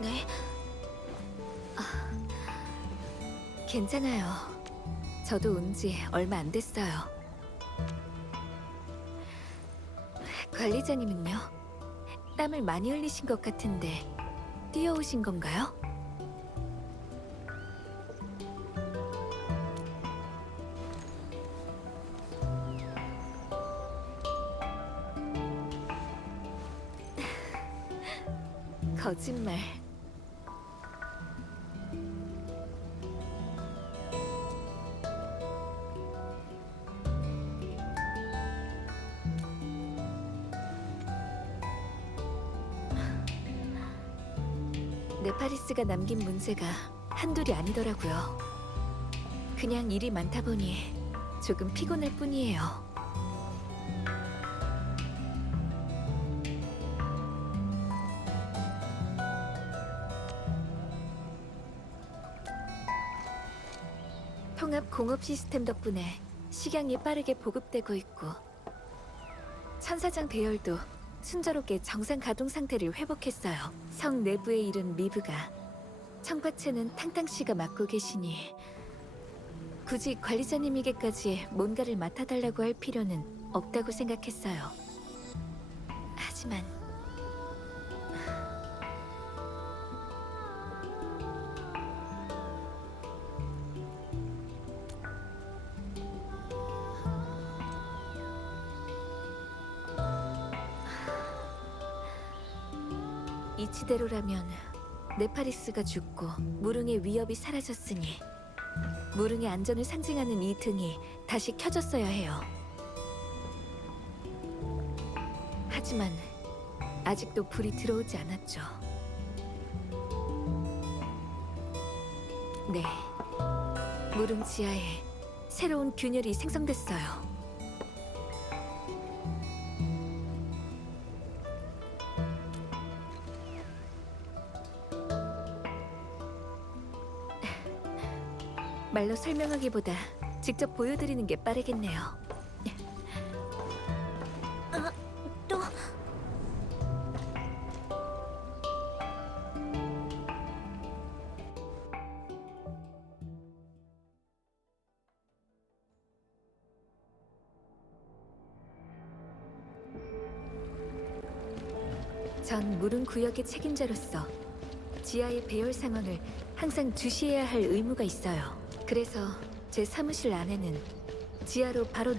네? 괜찮아요. 저도 온 지 얼마 안 됐어요. 관리자님은요? 땀을 많이 흘리신 것 같은데 뛰어오신 건가요? 거짓말. 네파리스가 남긴 문제가 한둘이 아니더라고요. 그냥 일이 많다 보니 조금 피곤할 뿐이에요. 통합 공업 시스템 덕분에 식량이 빠르게 보급되고 있고 천사장 대열도 순조롭게 정상 가동 상태를 회복했어요. 성 내부의 일은 미브가, 청파체는 탕탕씨가 맡고 계시니 굳이 관리자님에게까지 뭔가를 맡아달라고 할 필요는 없다고 생각했어요. 하지만 이치대로라면 네파리스가 죽고 무릉의 위협이 사라졌으니 무릉의 안전을 상징하는 이 등이 다시 켜졌어야 해요. 하지만 아직도 불이 들어오지 않았죠. 네, 무릉 지하에 새로운 균열이 생성됐어요. 말로 설명하기보다 직접 보여드리는 게 빠르겠네요. 또 전 무릉 구역의 책임자로서 지하의 배열 상황을 항상 주시해야 할 의무가 있어요. 그래서 제 사무실 안에는 지하로 바로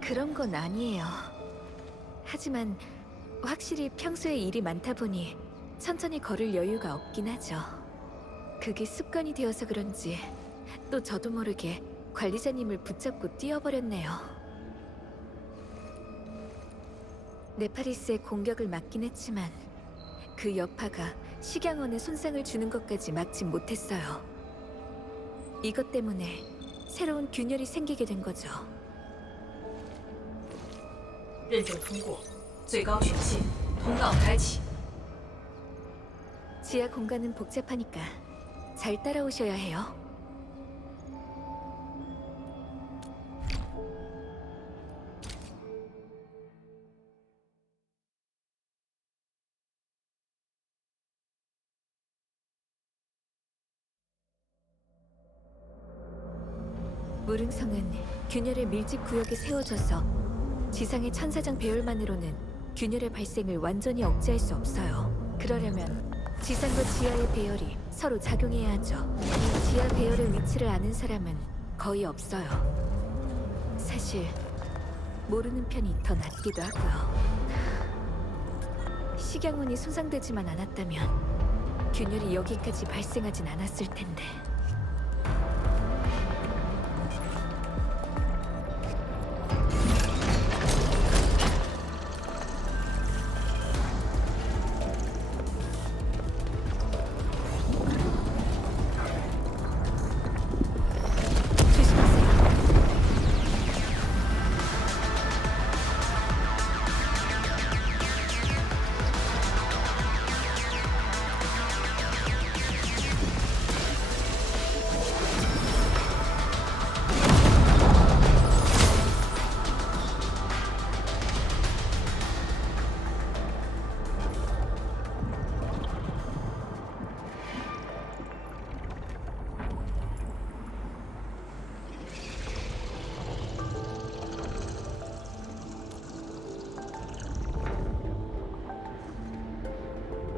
그런 건 아니에요. 하지만 확실히 평소에 일이 많다 보니 천천히 걸을 여유가 없긴 하죠. 그게 습관이 되어서 그런지 또 저도 모르게 관리자님을 붙잡고 뛰어버렸네요. 네파리스의 공격을 막긴 했지만 그 여파가 식양원에 손상을 주는 것까지 막진 못했어요. 이것 때문에 새로운 균열이 생기게 된 거죠. 认证通过，最高权限通道开启。 지하 공간은 복잡하니까 잘 따라오셔야 해요. 무릉성은 균열의 밀집 구역에 세워져서 지상의 천사장 배열만으로는 균열의 발생을 완전히 억제할 수 없어요. 그러려면 지상과 지하의 배열이 서로 작용해야 하죠. 이 지하 배열의 위치를 아는 사람은 거의 없어요. 사실 모르는 편이 더 낫기도 하고요. 식양운이 손상되지만 않았다면 균열이 여기까지 발생하진 않았을 텐데.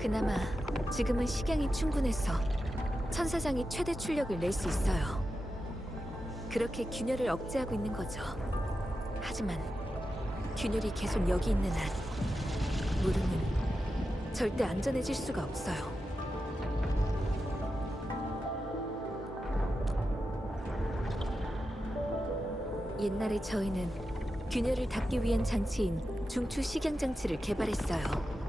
그나마 지금은 식양이 충분해서 천사장이 최대 출력을 낼 수 있어요. 그렇게 균열을 억제하고 있는 거죠. 하지만 균열이 계속 여기 있는 한 무릉은 절대 안전해질 수가 없어요. 옛날에 저희는 균열을 닫기 위한 장치인 중추 식양 장치를 개발했어요.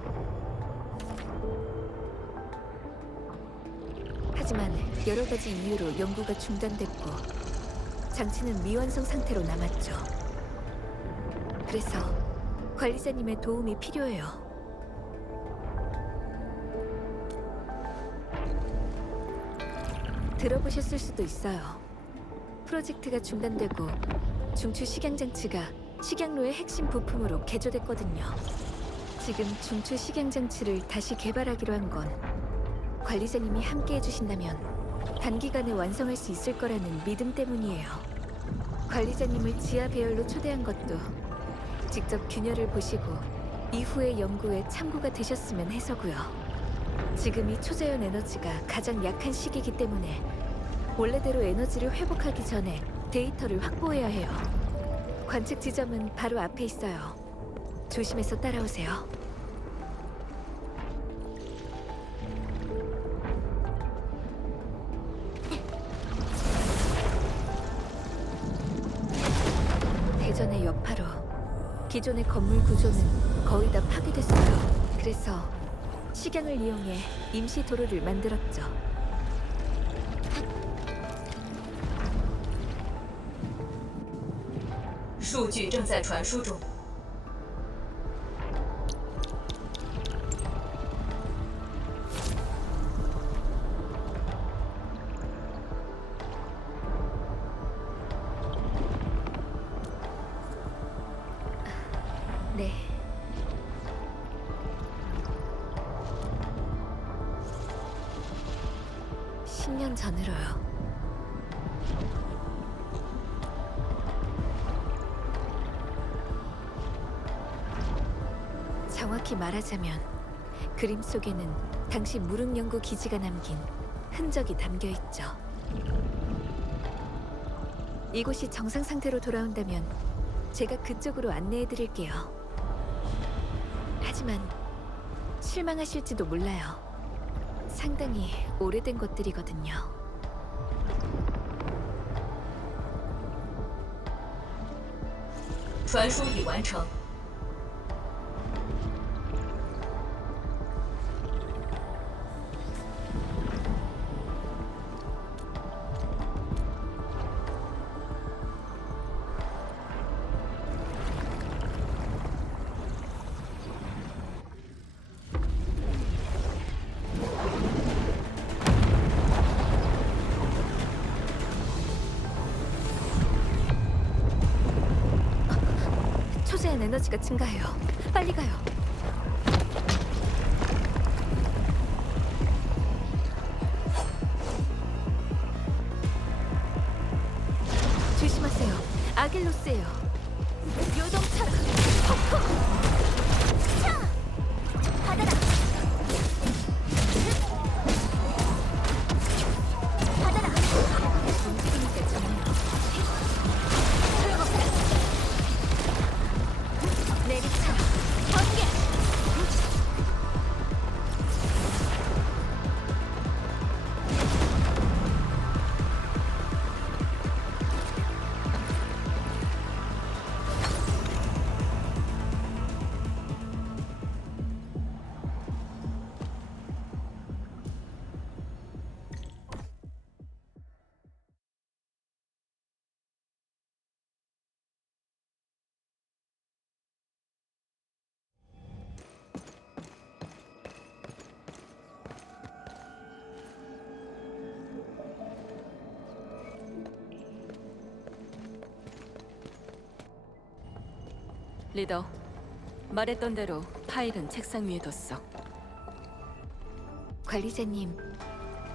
하지만 여러 가지 이유로 연구가 중단됐고 장치는 미완성 상태로 남았죠. 그래서 관리자님의 도움이 필요해요. 들어보셨을 수도 있어요. 프로젝트가 중단되고 중추 식양 장치가 식양로의 핵심 부품으로 개조됐거든요. 지금 중추 식양 장치를 다시 개발하기로 한 건 관리자님이 함께 해주신다면 단기간에 완성할 수 있을 거라는 믿음 때문이에요. 관리자님을 지하 배열로 초대한 것도 직접 균열을 보시고 이후의 연구에 참고가 되셨으면 해서고요. 지금이 초자연 에너지가 가장 약한 시기이기 때문에 원래대로 에너지를 회복하기 전에 데이터를 확보해야 해요. 관측 지점은 바로 앞에 있어요. 조심해서 따라오세요. 대전의 여파로 기존의 건물 구조는 거의 다 파괴됐어요. 그래서 식양을 이용해 임시 도로를 만들었죠. 数据正在传输中。 네. (10년) 전으로요. 정확히 말하자면 그림 속에는 당시 무릉연구 기지가 남긴 흔적이 담겨 있죠. 이곳이 정상 상태로 돌아온다면 제가 그쪽으로 안내해 드릴게요. 하지만 실망하실지도 몰라요. 상당히 오래된 것들이거든요.传输已完成。 균열이 에너지가 증가해요. 빨리 가요. 조심하세요. 아길로스예요. 요동쳐라. 받아라. 받아라. 움직이니까 좋네요. 소용없다. 내리쳐라. 번개. 리더, 말했던 대로 파일은 책상 위에 뒀어. 관리자님,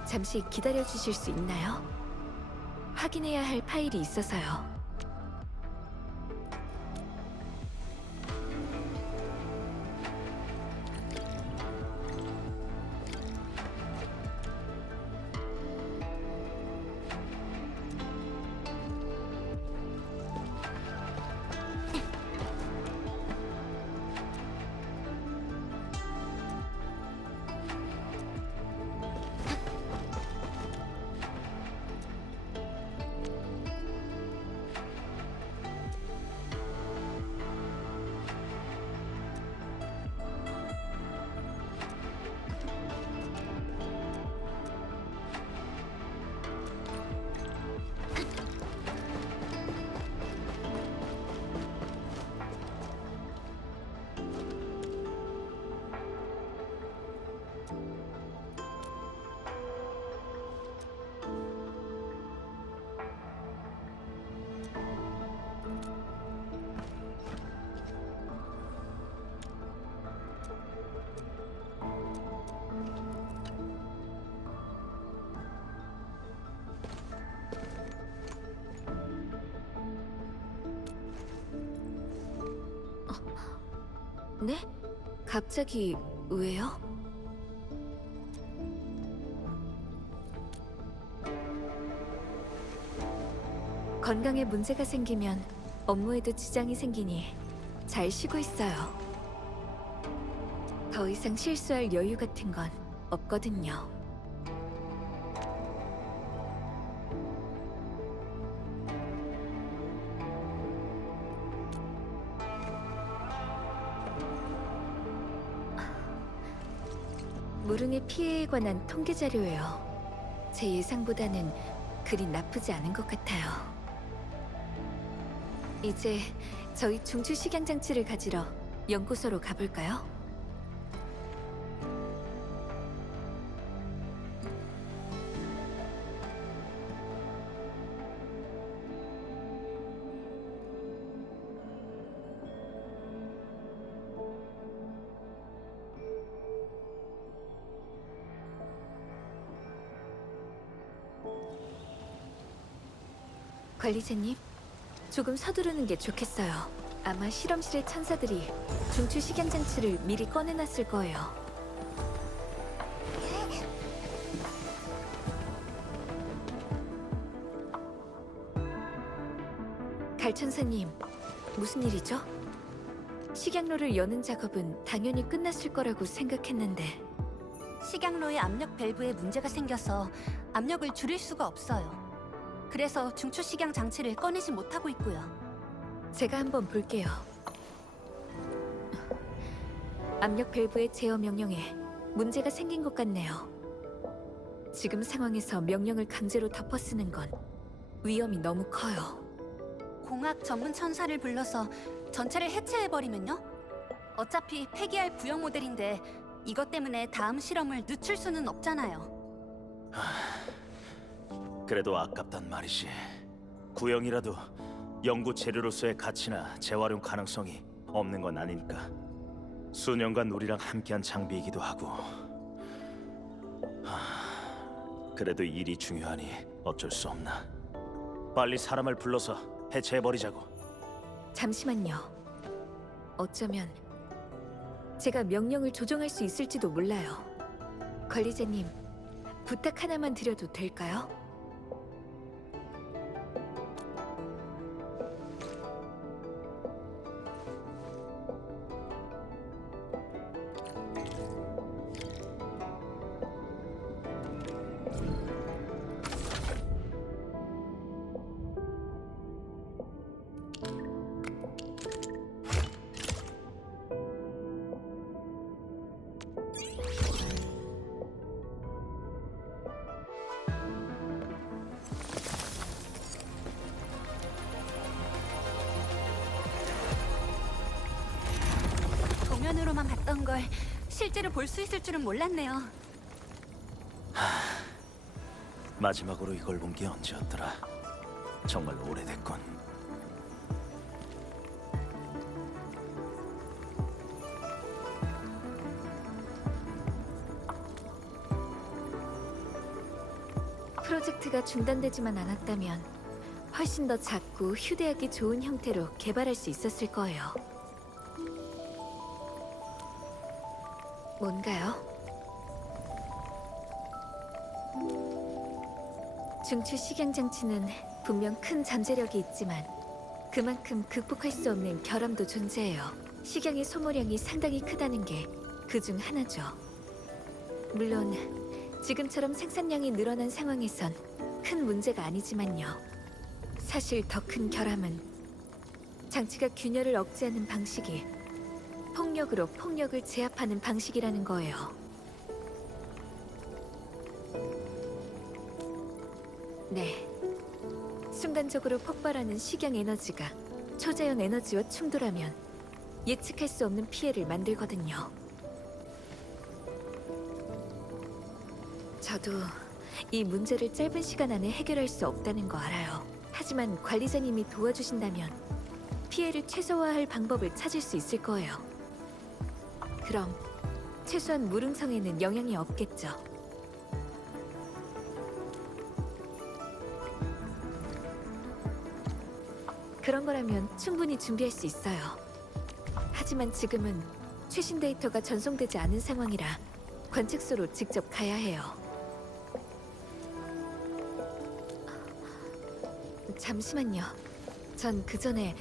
잠시 기다려 주실 수 있나요? 확인해야 할 파일이 있어서요. 네? 갑자기 왜요? 건강에 문제가 생기면 업무에도 지장이 생기니 잘 쉬고 있어요. 더 이상 실수할 여유 같은 건 없거든요. 무릉의 피해에 관한 통계 자료예요. 제 예상보다는 그리 나쁘지 않은 것 같아요. 이제 저희 중추 식양 장치를 가지러 연구소로 가볼까요? 관리자님, 조금 서두르는 게 좋겠어요. 아마 실험실의 천사들이 중추 식양 장치를 미리 꺼내놨을 거예요. 갈천사님, 무슨 일이죠? 식양로를 여는 작업은 당연히 끝났을 거라고 생각했는데 식양로의 압력 밸브에 문제가 생겨서 압력을 줄일 수가 없어요. 그래서 중추 식양 장치를 꺼내지 못하고 있고요. 제가 한번 볼게요. 압력 밸브의 제어 명령에 문제가 생긴 것 같네요. 지금 상황에서 명령을 강제로 덮어쓰는 건 위험이 너무 커요. 공학 전문 천사를 불러서 전체를 해체해버리면요? 어차피 폐기할 부영 모델인데 이것 때문에 다음 실험을 늦출 수는 없잖아요. 그래도 아깝단 말이지. 구형이라도 연구 재료로서의 가치나 재활용 가능성이 없는 건 아니니까. 수년간 우리랑 함께한 장비이기도 하고. 그래도 일이 중요하니 어쩔 수 없나. 빨리 사람을 불러서 해체해버리자고. 잠시만요. 어쩌면 제가 명령을 조종할 수 있을지도 몰라요. 관리자님, 부탁 하나만 드려도 될까요? 도면으로만 봤던 걸 실제로 볼 수 있을 줄은 몰랐네요. 마지막으로 이걸 본 게 언제였더라. 정말 오래됐군. 프로젝트가 중단되지만 않았다면 훨씬 더 작고 휴대하기 좋은 형태로 개발할 수 있었을 거예요. 뭔가요? 중추 식양 장치는 분명 큰 잠재력이 있지만 그만큼 극복할 수 없는 결함도 존재해요. 식양의 소모량이 상당히 크다는 게 그 중 하나죠. 물론 지금처럼 생산량이 늘어난 상황에선 큰 문제가 아니지만요. 사실 더 큰 결함은 장치가 균열을 억제하는 방식이 폭력으로 폭력을 제압하는 방식이라는 거예요. 네. 순간적으로 폭발하는 식양 에너지가 초자연 에너지와 충돌하면 예측할 수 없는 피해를 만들거든요. 저도 이 문제를 짧은 시간 안에 해결할 수 없다는 거 알아요. 하지만 관리자님이 도와주신다면 피해를 최소화할 방법을 찾을 수 있을 거예요. 그럼 최소한 무릉성에는 영향이 없겠죠. 그런 거라면 충분히 준비할 수 있어요. 하지만 지금은 최신 데이터가 전송되지 않은 상황이라 관측소로 직접 가야 해요. 잠시만요. 전 그 전에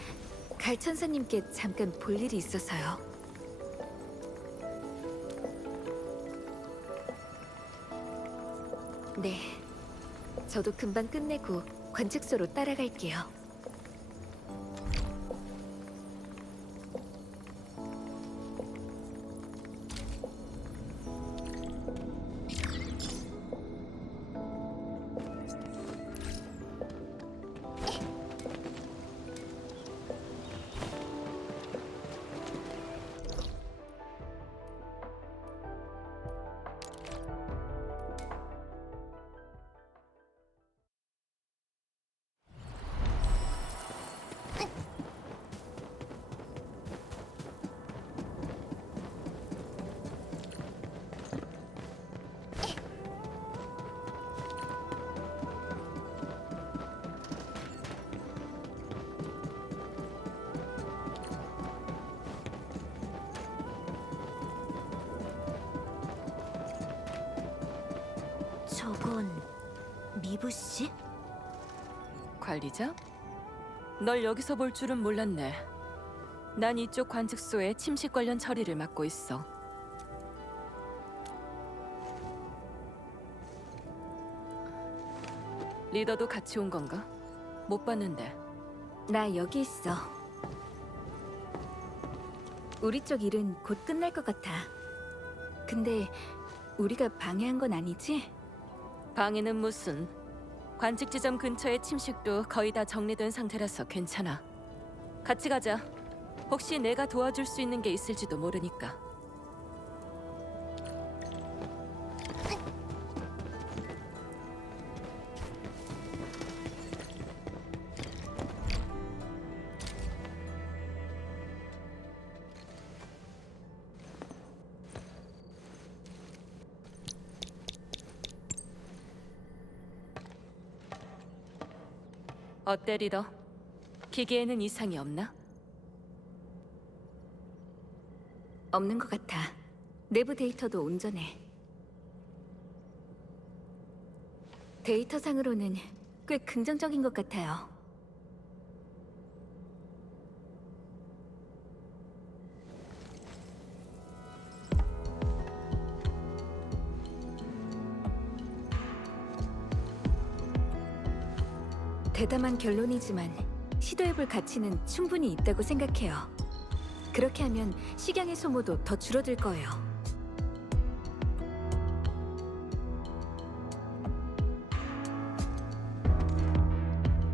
갈천사님께 잠깐 볼 일이 있어서요. 네. 저도 금방 끝내고 관측소로 따라갈게요. 저건 미부 씨? 관리자? 널 여기서 볼 줄은 몰랐네. 난 이쪽 관측소의 침식 관련 처리를 맡고 있어. 리더도 같이 온 건가? 못 봤는데. 나 여기 있어. 우리 쪽 일은 곧 끝날 것 같아. 근데 우리가 방해한 건 아니지? 방해는 무슨. 관측 지점 근처의 침식도 거의 다 정리된 상태라서 괜찮아. 같이 가자. 혹시 내가 도와줄 수 있는 게 있을지도 모르니까. 어때 리더? 기계에는 이상이 없나? 없는 것 같아. 내부 데이터도 온전해. 데이터상으로는 꽤 긍정적인 것 같아요. 대담한 결론이지만 시도해볼 가치는 충분히 있다고 생각해요. 그렇게 하면 식량의 소모도 더 줄어들 거예요.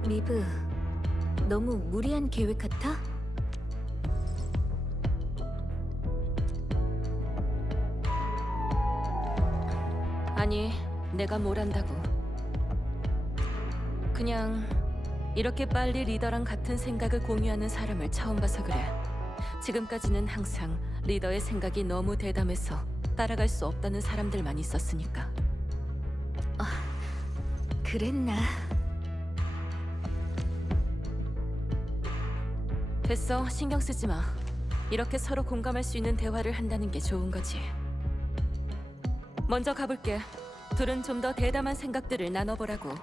리브, 너무 무리한 계획 같아? 아니, 내가 뭘 안다고. 그냥 이렇게 빨리 리더랑 같은 생각을 공유하는 사람을 처음 봐서 그래. 지금까지는 항상 리더의 생각이 너무 대담해서 따라갈 수 없다는 사람들만 있었으니까. 그랬나? 됐어, 신경 쓰지 마. 이렇게 서로 공감할 수 있는 대화를 한다는 게 좋은 거지. 먼저 가볼게. 둘은 좀 더 대담한 생각들을 나눠보라고.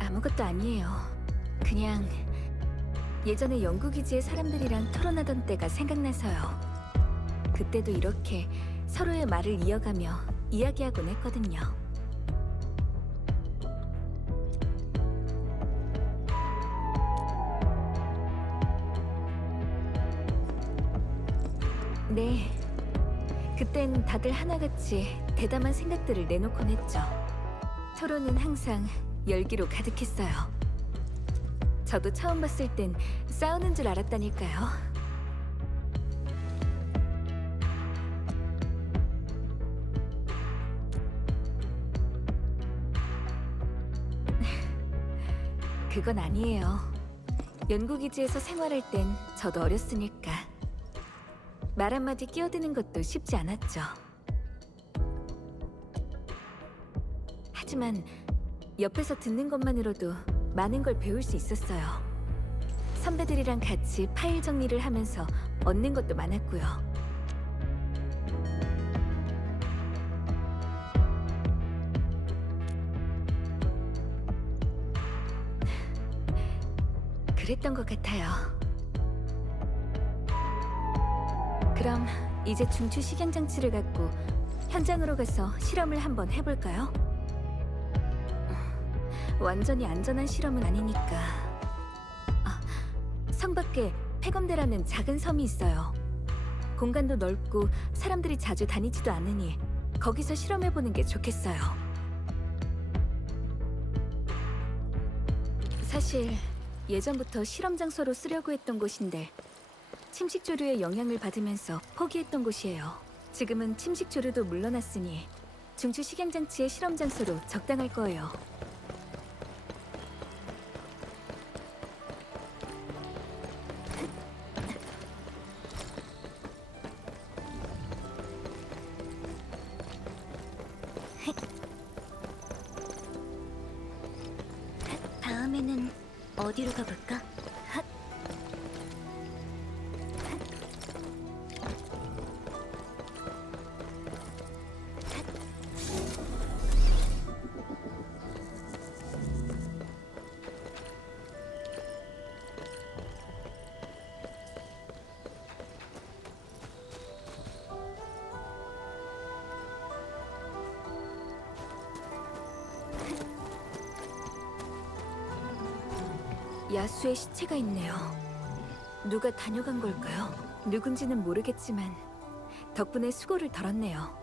아무것도 아니에요. 그냥 예전에 연구기지의 사람들이랑 토론하던 때가 생각나서요. 그때도 이렇게 서로의 말을 이어가며 이야기하곤 했거든요. 네, 그땐 다들 하나같이 대담한 생각들을 내놓곤 했죠. 토론은 항상 열기로 가득했어요. 저도 처음 봤을 땐 싸우는 줄 알았다니까요. 그건 아니에요. 연구기지에서 생활할 땐 저도 어렸으니까 말 한마디 끼어드는 것도 쉽지 않았죠. 하지만 옆에서 듣는 것만으로도 많은 걸 배울 수 있었어요. 선배들이랑 같이 파일 정리를 하면서 얻는 것도 많았고요. 그랬던 것 같아요. 그럼 이제 중추 식양 장치를 갖고 현장으로 가서 실험을 한번 해볼까요? 완전히 안전한 실험은 아니니까. 성 밖에 폐검대라는 작은 섬이 있어요. 공간도 넓고 사람들이 자주 다니지도 않으니 거기서 실험해보는 게 좋겠어요. 사실 예전부터 실험 장소로 쓰려고 했던 곳인데 침식 조류의 영향을 받으면서 포기했던 곳이에요. 지금은 침식 조류도 물러났으니 중추 식양 장치의 실험 장소로 적당할 거예요. 다음에는 어디로 가볼까? 야수의 시체가 있네요. 누가 다녀간 걸까요? 누군지는 모르겠지만 덕분에 수고를 덜었네요.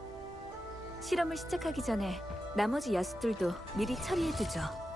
실험을 시작하기 전에 나머지 야수들도 미리 처리해두죠.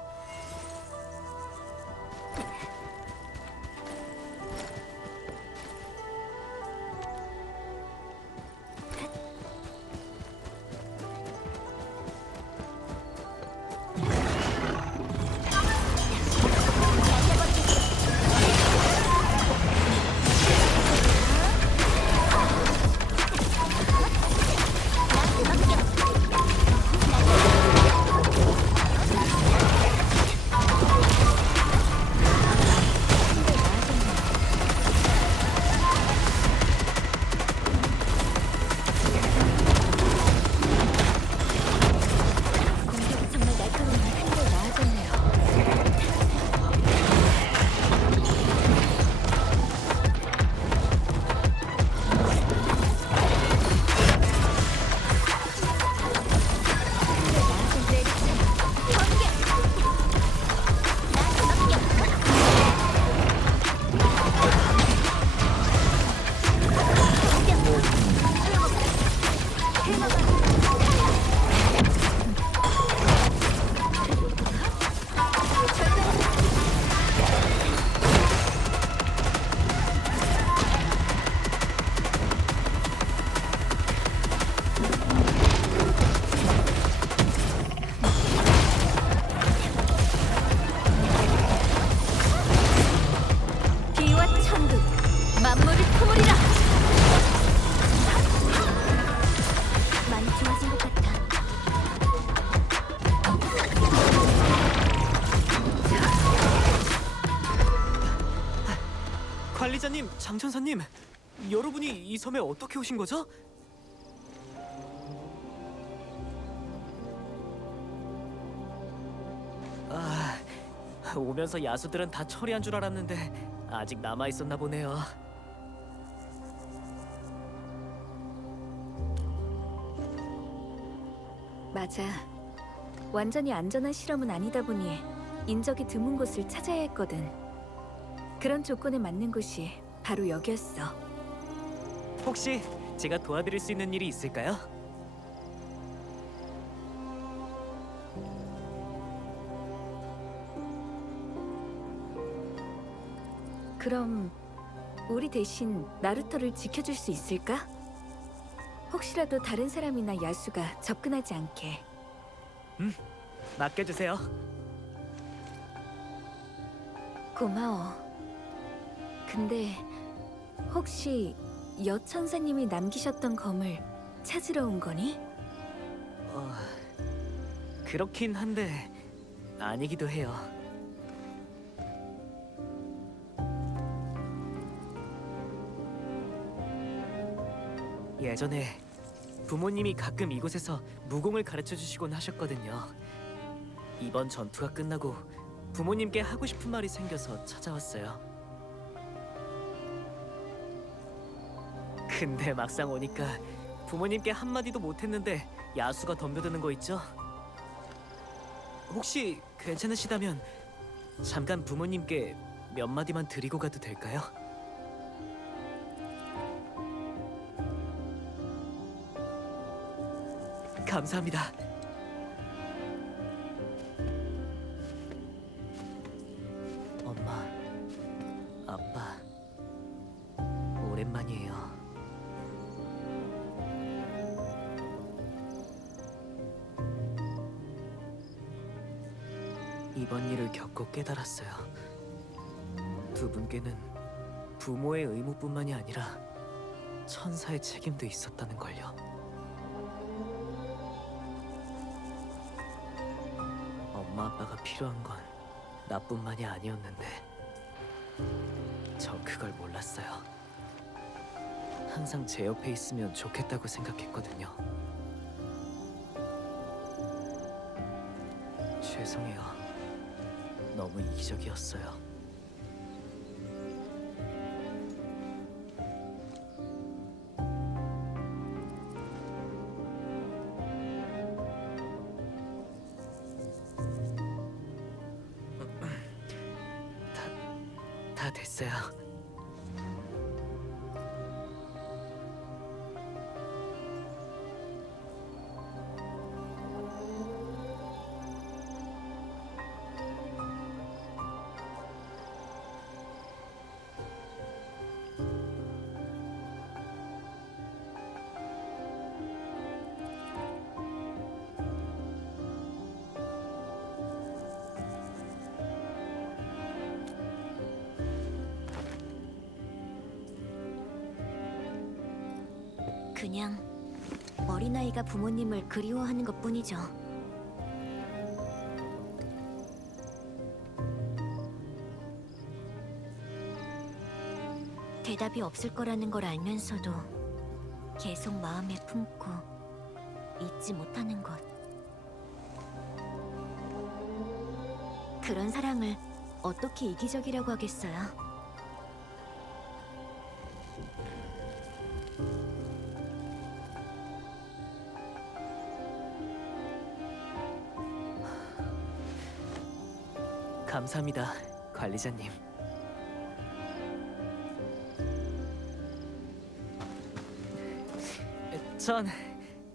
관리자님, 장천사님, 여러분이 이 섬에 어떻게 오신 거죠? 아, 오면서 야수들은 다 처리한 줄 알았는데 아직 남아 있었나 보네요. 맞아. 완전히 안전한 실험은 아니다 보니 인적이 드문 곳을 찾아야 했거든. 그런 조건에 맞는 곳이 바로 여기였어. 혹시 제가 도와드릴 수 있는 일이 있을까요? 그럼 우리 대신 나루토를 지켜줄 수 있을까? 혹시라도 다른 사람이나 야수가 접근하지 않게. 맡겨주세요. 고마워. 근데 혹시 여천사님이 남기셨던 검을 찾으러 온 거니? 그렇긴 한데 아니기도 해요. 예전에 부모님이 가끔 이곳에서 무공을 가르쳐 주시곤 하셨거든요. 이번 전투가 끝나고 부모님께 하고 싶은 말이 생겨서 찾아왔어요. 근데 막상 오니까 부모님께 한마디도 못했는데 야수가 덤벼드는 거 있죠? 혹시 괜찮으시다면 잠깐 부모님께 몇 마디만 드리고 가도 될까요? 감사합니다. 엄마, 아빠, 오랜만이에요. 이번 일을 겪고 깨달았어요. 두 분께는 부모의 의무뿐만이 아니라 천사의 책임도 있었다는 걸요. 엄마 아빠가 필요한 건 나뿐만이 아니었는데 전 그걸 몰랐어요. 항상 제 옆에 있으면 좋겠다고 생각했거든요. 죄송해요. 너무 이기적이었어요. 다 됐어요. 그냥 어린아이가 부모님을 그리워하는 것뿐이죠. 대답이 없을 거라는 걸 알면서도 계속 마음에 품고 잊지 못하는 것. 그런 사랑을 어떻게 이기적이라고 하겠어요? 감사합니다, 관리자님. 전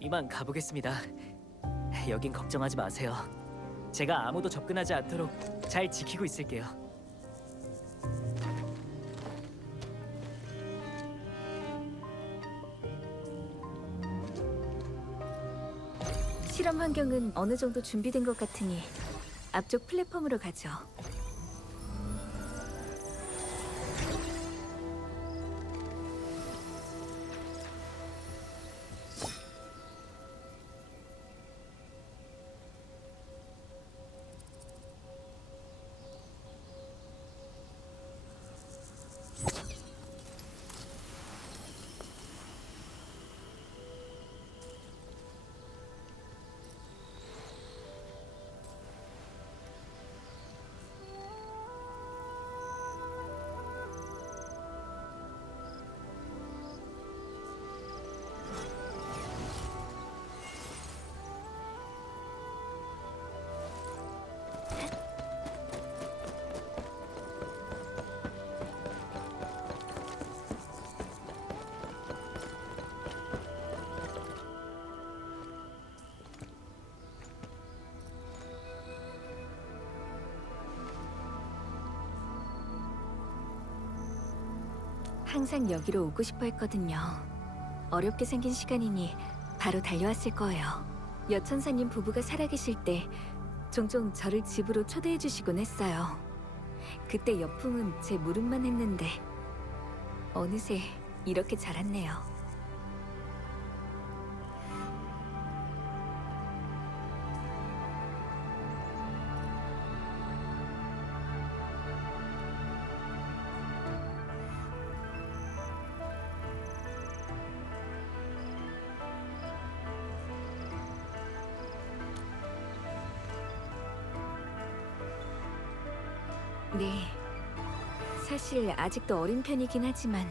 이만 가보겠습니다. 여긴 걱정하지 마세요. 제가 아무도 접근하지 않도록 잘 지키고 있을게요. 실험 환경은 어느 정도 준비된 것 같으니 앞쪽 플랫폼으로 가죠. 항상 여기로 오고 싶어 했거든요. 어렵게 생긴 시간이니 바로 달려왔을 거예요. 여천사님 부부가 살아계실 때 종종 저를 집으로 초대해 주시곤 했어요. 그때 여풍은 제 무릎만 했는데 어느새 이렇게 자랐네요. 네, 사실 아직도 어린 편이긴 하지만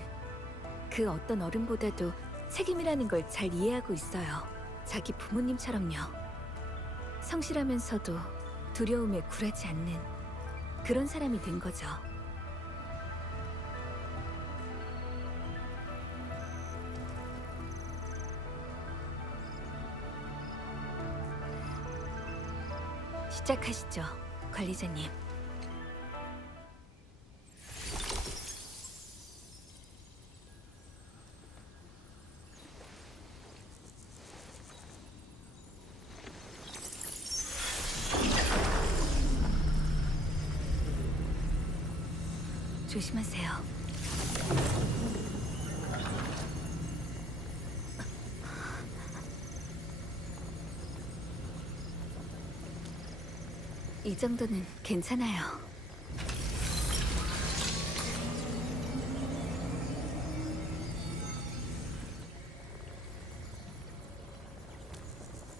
그 어떤 어른보다도 책임이라는 걸 잘 이해하고 있어요. 자기 부모님처럼요. 성실하면서도 두려움에 굴하지 않는 그런 사람이 된 거죠. 시작하시죠, 관리자님. 조심하세요. 이 정도는 괜찮아요.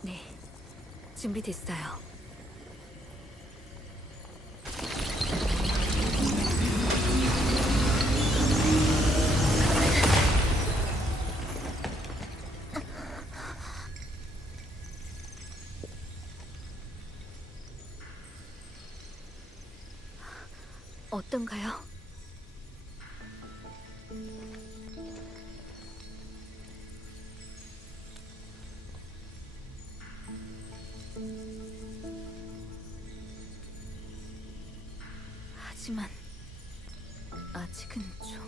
네, 준비됐어요. 어떤가요? 하지만 아직은 좀...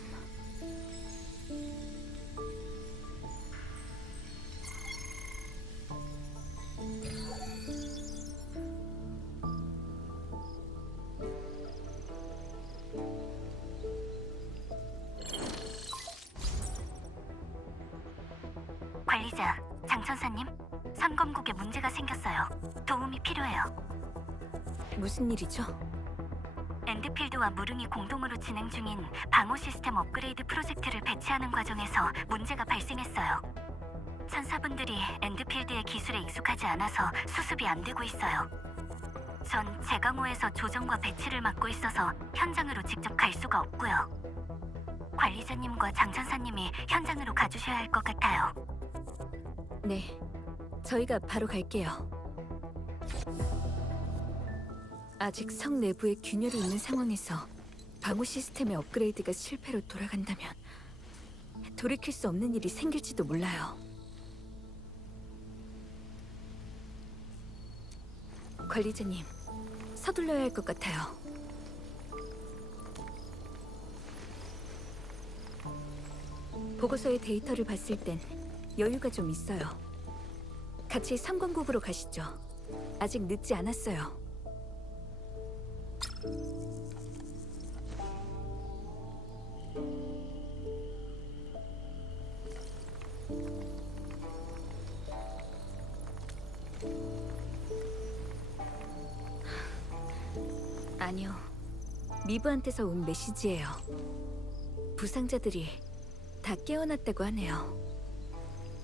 관리자, 장천사님, 삼검국에 문제가 생겼어요. 도움이 필요해요. 무슨 일이죠? 엔드필드와 무릉이 공동으로 진행 중인 방어 시스템 업그레이드 프로젝트를 배치하는 과정에서 문제가 발생했어요. 천사분들이 엔드필드의 기술에 익숙하지 않아서 수습이 안 되고 있어요. 전 제강호에서 조정과 배치를 맡고 있어서 현장으로 직접 갈 수가 없고요. 관리자님과 장천사님이 현장으로 가주셔야 할 것 같아요. 네, 저희가 바로 갈게요. 아직 성 내부에 균열이 있는 상황에서 방어 시스템의 업그레이드가 실패로 돌아간다면 돌이킬 수 없는 일이 생길지도 몰라요. 관리자님, 서둘러야 할 것 같아요. 보고서의 데이터를 봤을 땐 여유가 좀 있어요. 같이 삼광국으로 가시죠. 아직 늦지 않았어요. 아니요. 미브한테서 온 메시지예요. 부상자들이 다 깨어났다고 하네요.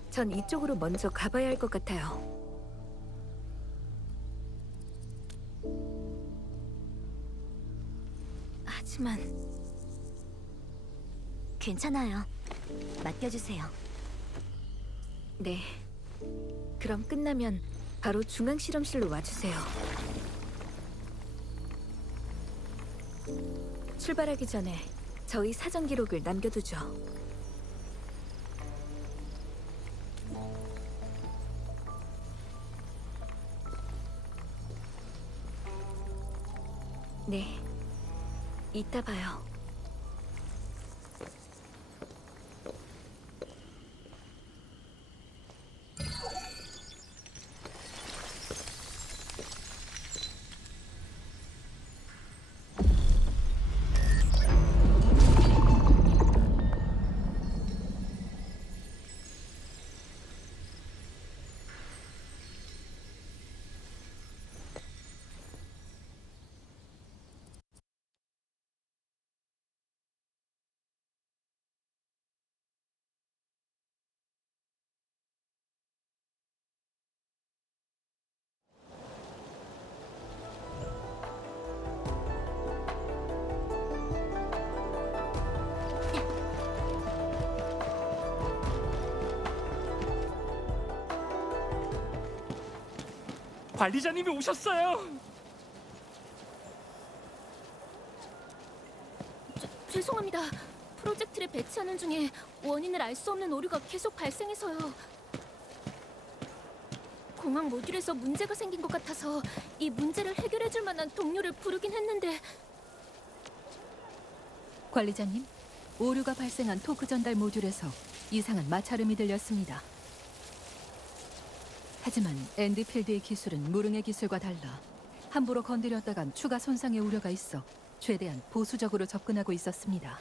전 이쪽으로 먼저 가봐야 할 것 같아요. 하지만 괜찮아요. 맡겨주세요. 네. 그럼 끝나면 바로 중앙 실험실로 와주세요. 출발하기 전에 저희 사전 기록을 남겨두죠. 네. 이따 봐요. 관리자님이 오셨어요. 죄송합니다. 프로젝트를 배치하는 중에 원인을 알 수 없는 오류가 계속 발생해서요. 공항 모듈에서 문제가 생긴 것 같아서 이 문제를 해결해 줄 만한 동료를 부르긴 했는데 관리자님, 오류가 발생한 토크 전달 모듈에서 이상한 마찰음이 들렸습니다. 하지만 엔드필드의 기술은 무릉의 기술과 달라 함부로 건드렸다간 추가 손상의 우려가 있어 최대한 보수적으로 접근하고 있었습니다.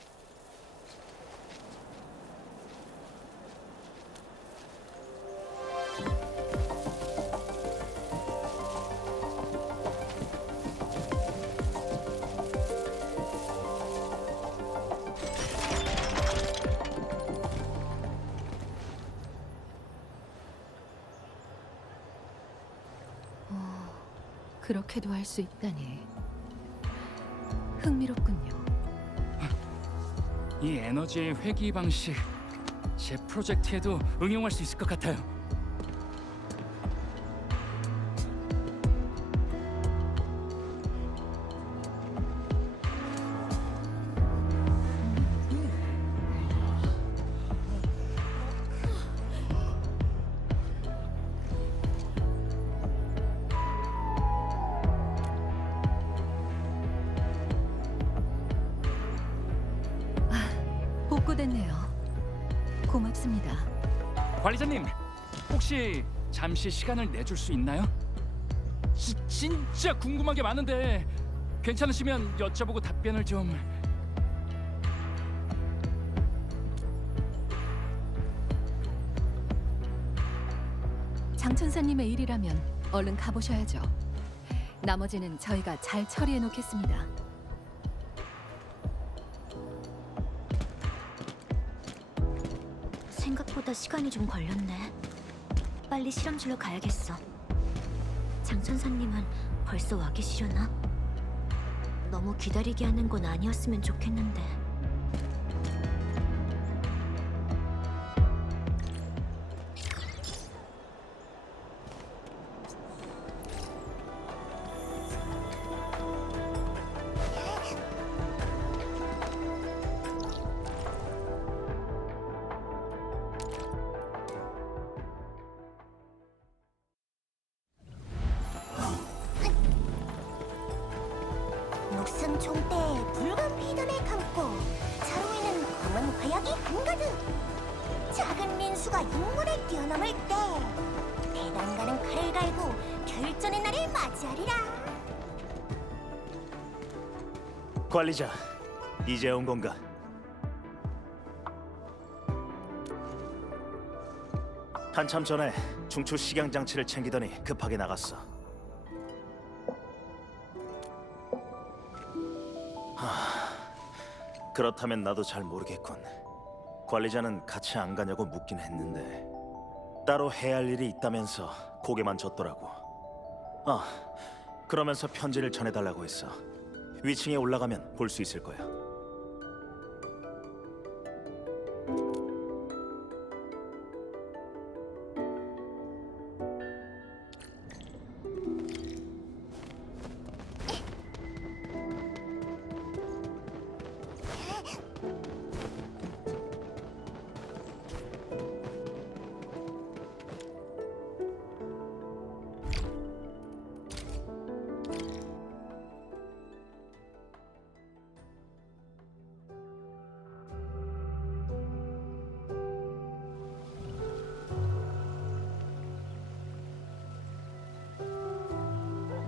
그렇게도 할 수 있다니 흥미롭군요. 이 에너지의 회귀 방식 제 프로젝트에도 응용할 수 있을 것 같아요. 복구됐네요. 고맙습니다. 관리자님, 혹시 잠시 시간을 내줄 수 있나요? 진짜 궁금한 게 많은데 괜찮으시면 여쭤보고 답변을 좀... 장천사님의 일이라면 얼른 가보셔야죠. 나머지는 저희가 잘 처리해 놓겠습니다. 생각보다 시간이 좀 걸렸네. 빨리 실험실로 가야겠어. 장천사님은 벌써 와 계시려나? 너무 기다리게 하는 건 아니었으면 좋겠는데. 무슨 총대에 붉은 비단을 감고 자루에는 검은 화약이 한가득. 작은 민수가 인물을 뛰어넘을 때 대단가는 칼을 갈고 결전의 날을 맞이하리라. 관리자, 이제 온 건가? 한참 전에 중추 식양 장치를 챙기더니 급하게 나갔어. 그렇다면 나도 잘 모르겠군. 관리자는 같이 안 가냐고 묻긴 했는데 따로 해야 할 일이 있다면서 고개만 젓더라고. 그러면서 편지를 전해달라고 했어. 위층에 올라가면 볼 수 있을 거야.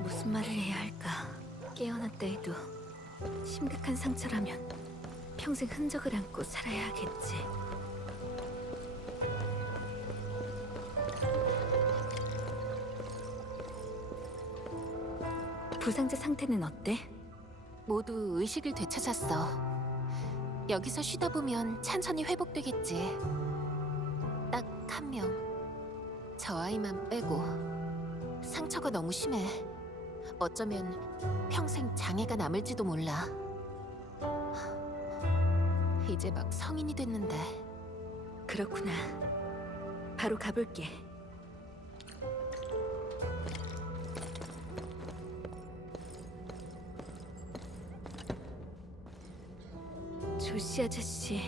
무슨 말을 해야 할까? 깨어났다 해도 심각한 상처라면 평생 흔적을 안고 살아야 하겠지. 부상자 상태는 어때? 모두 의식을 되찾았어. 여기서 쉬다 보면 천천히 회복되겠지. 딱 한 명. 저 아이만 빼고. 상처가 너무 심해. 어쩌면 평생 장애가 남을지도 몰라. 이제 막 성인이 됐는데. 그렇구나. 바로 가볼게. 조시 아저씨,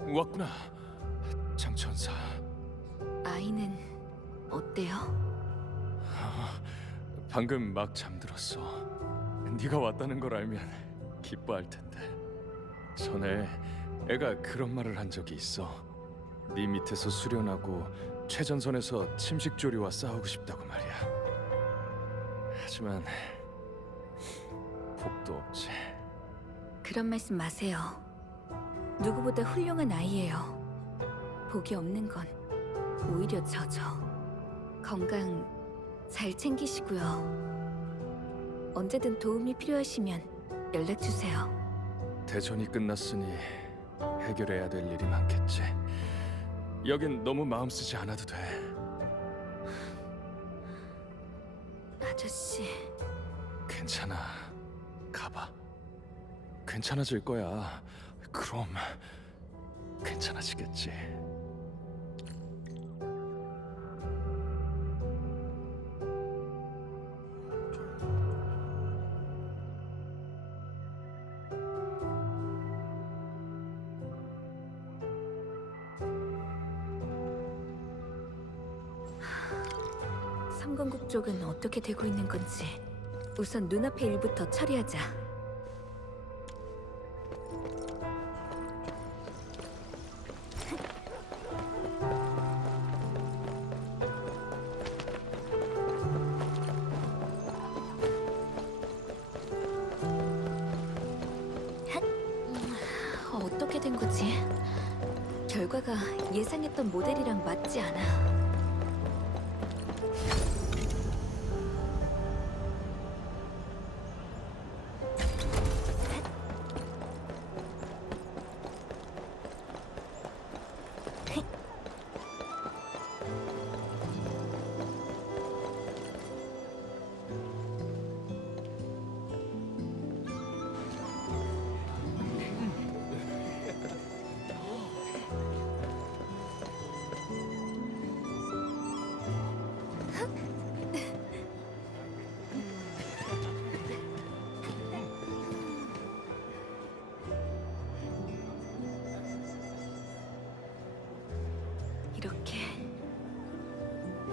왔구나, 장천사. 아이는 어때요? 방금 막 잠들었어. 네가 왔다는 걸 알면 기뻐할 텐데. 전에 애가 그런 말을 한 적이 있어. 네 밑에서 수련하고 최전선에서 침식조리와 싸우고 싶다고 말이야. 하지만 복도 없지. 그런 말씀 마세요. 누구보다 훌륭한 아이예요. 복이 없는 건 오히려 저죠. 건강 잘 챙기시고요. 언제든 도움이 필요하시면 연락 주세요. 대전이 끝났으니 해결해야 될 일이 많겠지. 여긴 너무 마음 쓰지 않아도 돼. 아저씨, 괜찮아. 가봐. 괜찮아질 거야. 그럼 괜찮아지겠지. 삼건국 쪽은 어떻게 되고 있는 건지 우선 눈앞의 일부터 처리하자. 어떻게 된 거지? 결과가 예상했던 모델이랑 맞지 않아.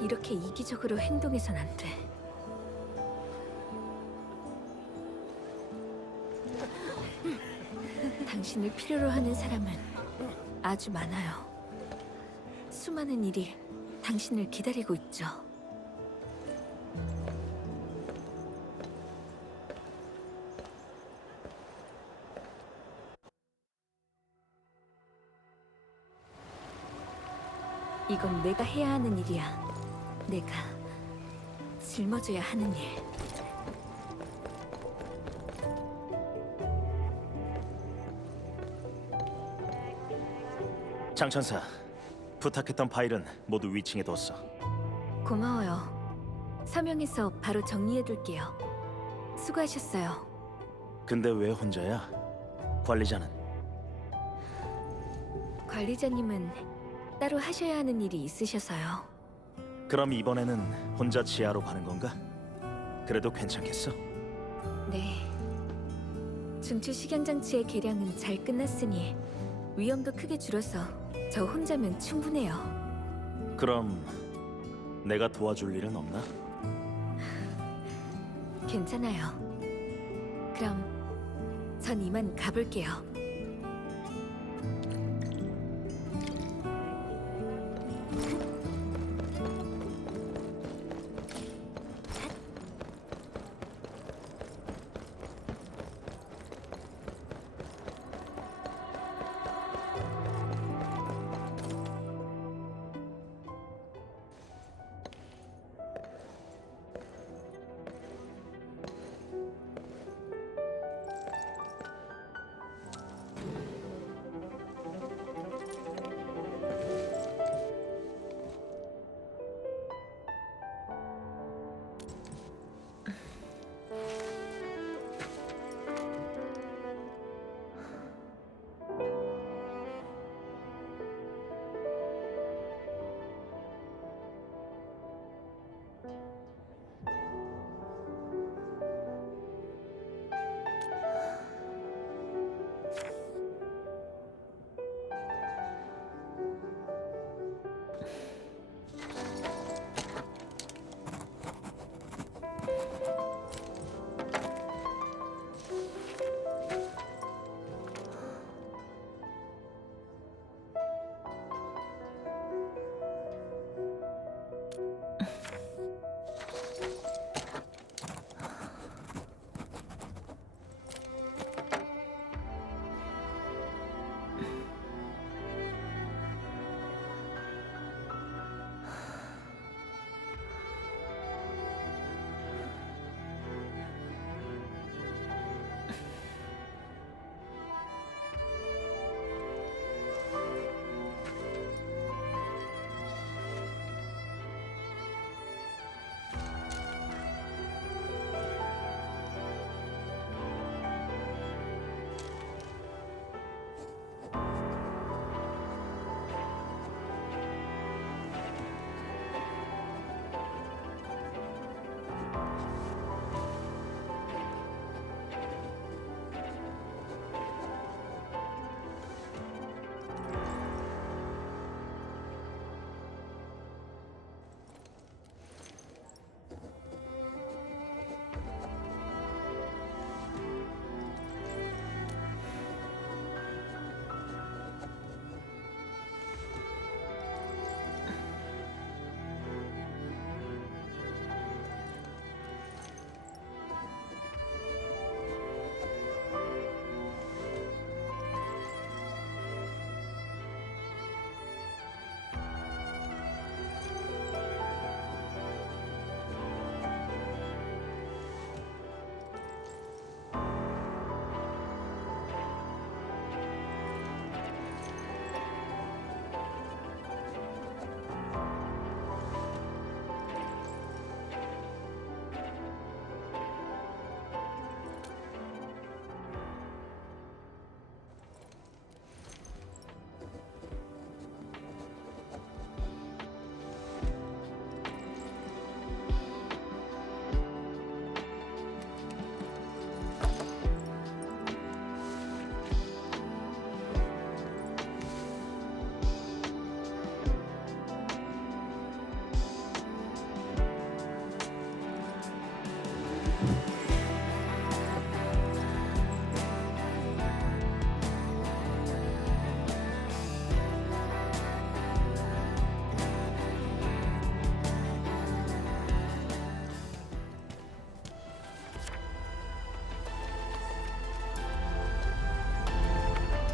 이렇게 이기적으로 행동해선 안 돼. 당신을 필요로 하는 사람은 아주 많아요. 수많은 일이 당신을 기다리고 있죠. 이건 내가 해야 하는 일이야. 내가 짊어져야 하는 일. 장천사, 부탁했던 파일은 모두 위층에 뒀어. 고마워요. 서명해서 바로 정리해둘게요. 수고하셨어요. 근데 왜 혼자야? 관리자는? 관리자님은 따로 하셔야 하는 일이 있으셔서요. 그럼 이번에는 혼자 지하로 가는 건가? 그래도 괜찮겠어? 네. 중추 식양장치의 개량은 잘 끝났으니 위험도 크게 줄어서 저 혼자면 충분해요. 그럼 내가 도와줄 일은 없나? 괜찮아요. 그럼 전 이만 가볼게요.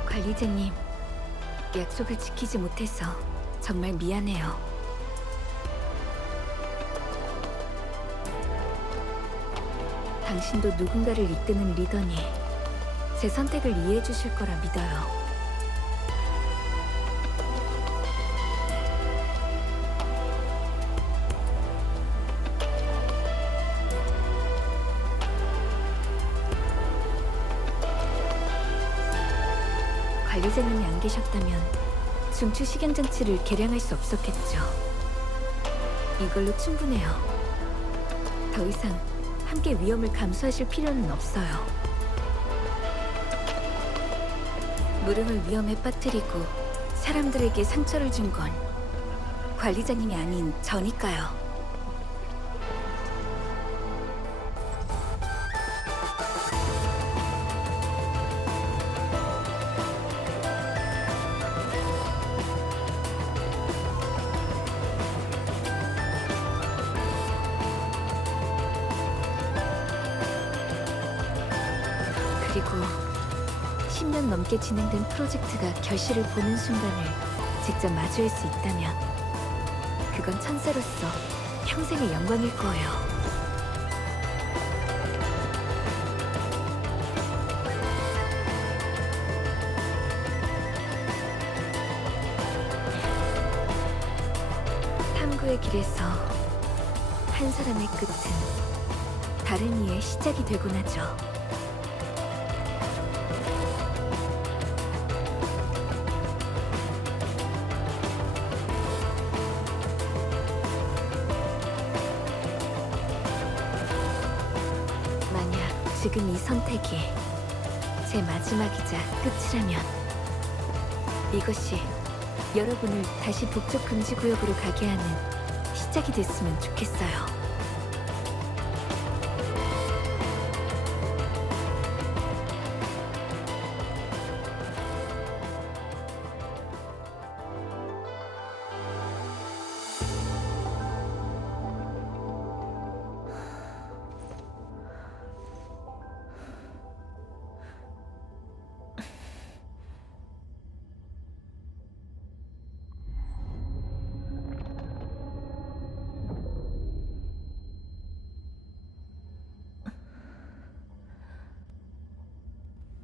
관리자님, 약속을 지키지 못해서 정말 미안해요. 당신도 누군가를 이끄는 리더니 제 선택을 이해해 주실 거라 믿어요. 관리자님이 안 계셨다면 중추 식양 장치를 개량할 수 없었겠죠. 이걸로 충분해요. 더 이상 함께 위험을 감수하실 필요는 없어요. 무릉을 위험에 빠뜨리고 사람들에게 상처를 준 건 관리자님이 아닌 저니까요. 그리고 10년 넘게 진행된 프로젝트가 결실을 보는 순간을 직접 마주할 수 있다면 그건 천사로서 평생의 영광일 거예요. 탐구의 길에서 한 사람의 끝은 다른 이의 시작이 되곤 하죠. 지금 이 선택이 제 마지막이자 끝이라면 이것이 여러분을 다시 북쪽 금지구역으로 가게 하는 시작이 됐으면 좋겠어요.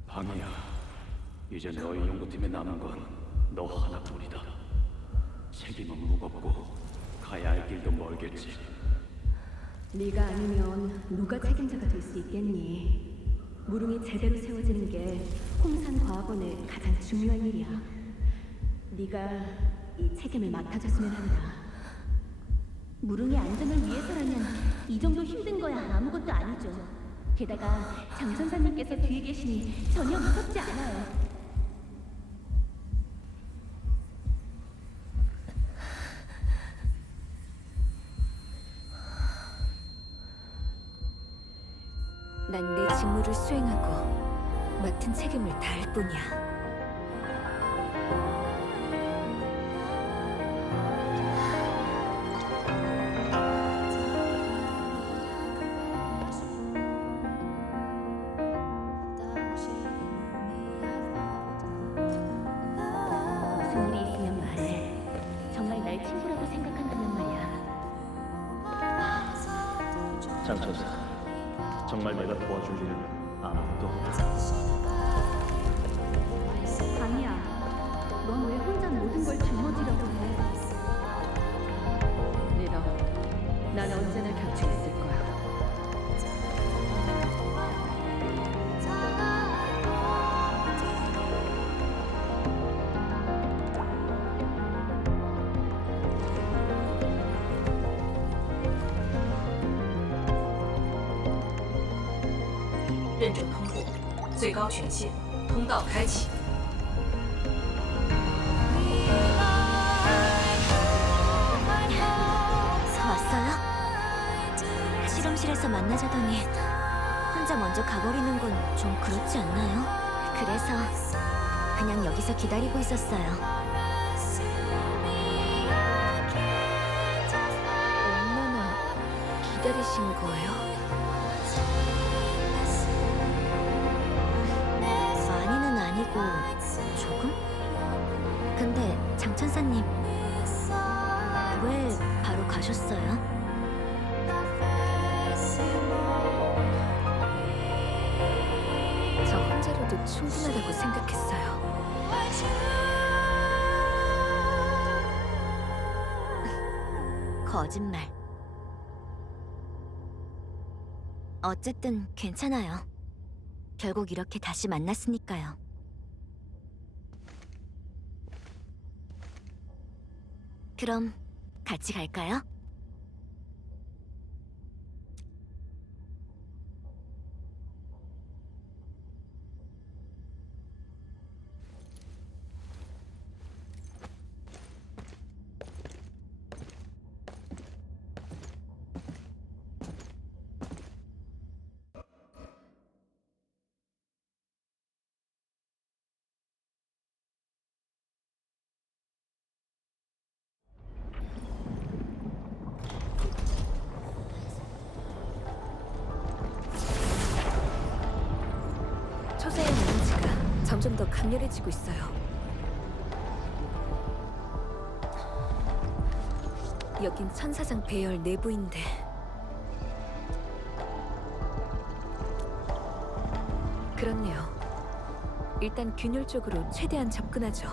방이야, 이제 너희 연구팀에 남은 건 너 하나뿐이다. 책임은 무겁고 가야 할 길도 멀겠지. 네가 아니면 누가 책임자가 될 수 있겠니? 무릉이 제대로 세워지는 게 홍산 과학원의 가장 중요한 일이야. 네가 이 책임을 맡아줬으면 한다. 무릉의 안전을 위해서라면 이 정도 힘든 거야 아무것도 아니죠. 게다가 장 선사님께서 뒤에 계시니 전혀 무섭지 않아요. 난 내 직무를 수행하고 맡은 책임을 다할 뿐이야. 무슨 일이 있으면 말해. 정말 날 친구라고 생각한다면 말이야. 장천사, 정말 내가 도와줄 일은 아무것도 없다. 아니야. 넌 왜 혼자 모든 걸 짊어지려고 해? 리더, 난 언제나 곁에 있을 거야.认证通过，最高权限，通道开启。 왔어요? 실험실에서 만나자더니 혼자 먼저 가버리는 건 좀 그렇지 않나요? 그래서 그냥 여기서 기다리고 있었어요. 얼마나 기다리신 거예요? 많이는 아니고 조금? 근데 장천사님 왜 바로 가셨어요? 저 혼자로도 충분하다고 생각했어요. 거짓말. 어쨌든 괜찮아요. 결국 이렇게 다시 만났으니까요. 그럼 같이 갈까요? 초자연 에너지가 점점 더 강렬해지고 있어요. 여긴 천사장 배열 내부인데 그렇네요. 일단 균열 쪽으로 최대한 접근하죠.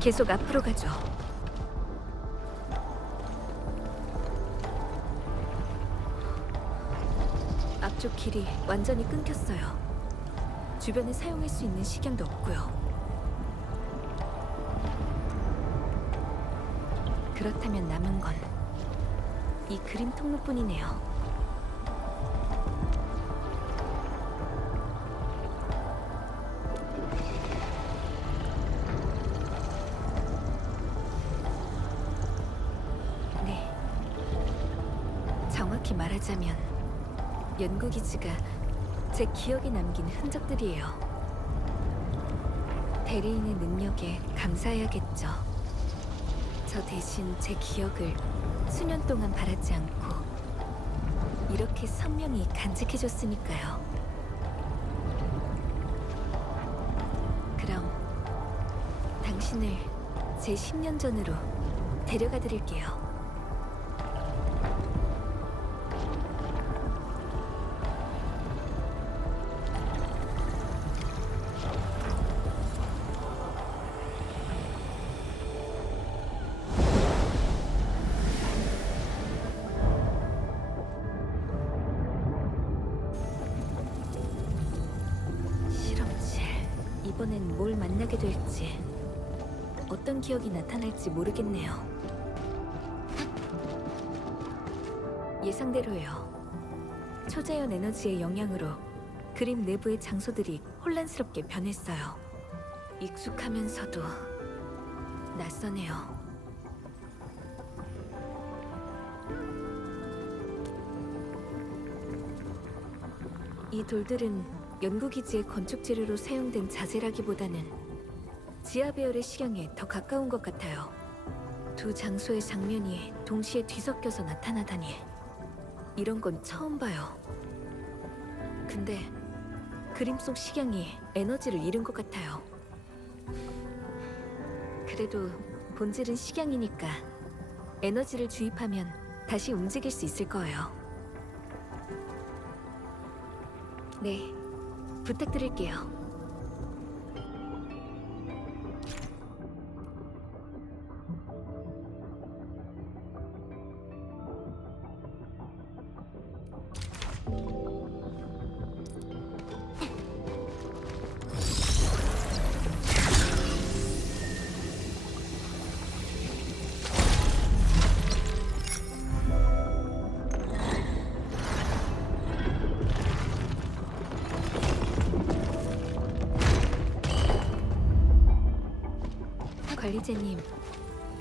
계속 앞으로 가죠. 앞쪽 길이 완전히 끊겼어요. 주변에 사용할 수 있는 식량도 없고요. 그렇다면 남은 건 이 그림 통로뿐이네요. 네. 정확히 말하자면 연구기지가 제 기억에 남긴 흔적들이에요. 대리인의 능력에 감사해야겠죠. 저 대신 제 기억을 수년 동안 바라지 않고 이렇게 선명히 간직해줬으니까요. 그럼 당신을 제 10년 전으로 데려가 드릴게요. 실험실. 이번엔 뭘 만나게 될지, 어떤 기억이 나타날지 모르겠네요. 예상대로예요. 초자연 에너지의 영향으로 그림 내부의 장소들이 혼란스럽게 변했어요. 익숙하면서도 낯서네요. 이 돌들은 연구기지의 건축 재료로 사용된 자재라기보다는 지하 배열의 식양에 더 가까운 것 같아요. 두 장소의 장면이 동시에 뒤섞여서 나타나다니 이런 건 처음 봐요. 근데 그림 속 식양이 에너지를 잃은 것 같아요. 그래도 본질은 식양이니까 에너지를 주입하면 다시 움직일 수 있을 거예요. 네, 부탁드릴게요. 관리자님,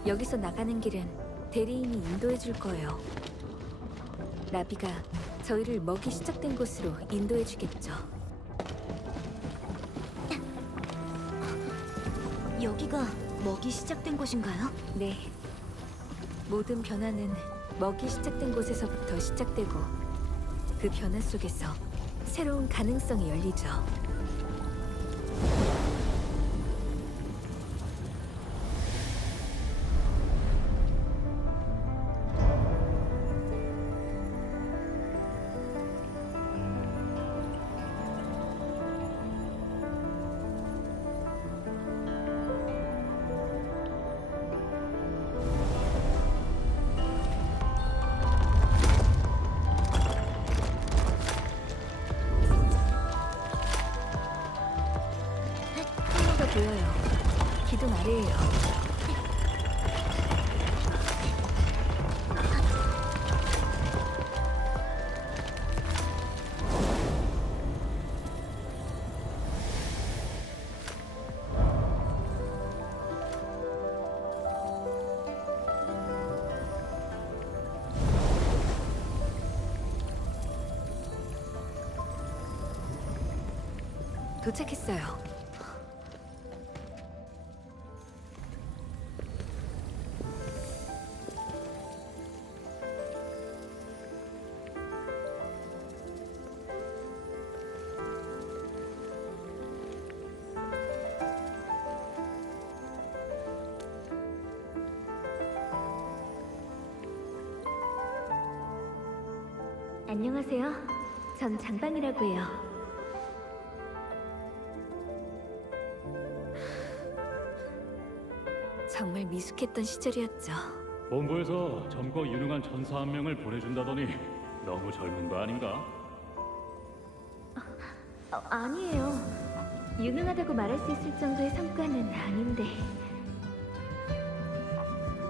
여기서 나가는 길은 대리인이 인도해 줄 거예요. 나비가 저희를 먹이 시작된 곳으로 인도해 주겠죠. 여기가 먹이 시작된 곳인가요? 네. 모든 변화는 먹이 시작된 곳에서부터 시작되고 그 변화 속에서 새로운 가능성이 열리죠. 통로가 보여요. 기둥 아래에요. 도착했어요. 안녕하세요. 전 장방이라고 해요. 정말 미숙했던 시절이었죠. 본부에서 젊고 유능한 천사 한 명을 보내준다더니 너무 젊은 거 아닌가? 아니에요. 유능하다고 말할 수 있을 정도의 성과는 아닌데.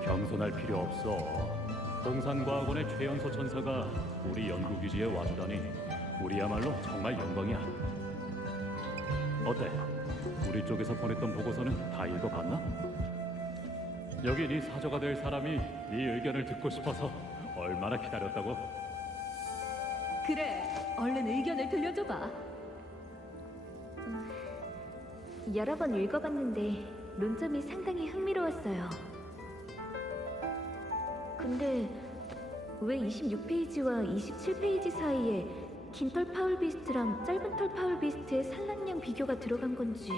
겸손할 필요 없어. 동산과학원의 최연소 천사가 우리 연구기지에 와주다니 우리야말로 정말 영광이야. 어때? 우리 쪽에서 보냈던 보고서는 다 읽어봤나? 여기 네 사저가 될 사람이 네 의견을 듣고 싶어서 얼마나 기다렸다고. 그래, 얼른 의견을 들려줘봐. 여러 번 읽어봤는데 논점이 상당히 흥미로웠어요. 근데 왜 26페이지와 27페이지 사이에 긴 털 파울비스트랑 짧은 털 파울비스트의 산란량 비교가 들어간 건지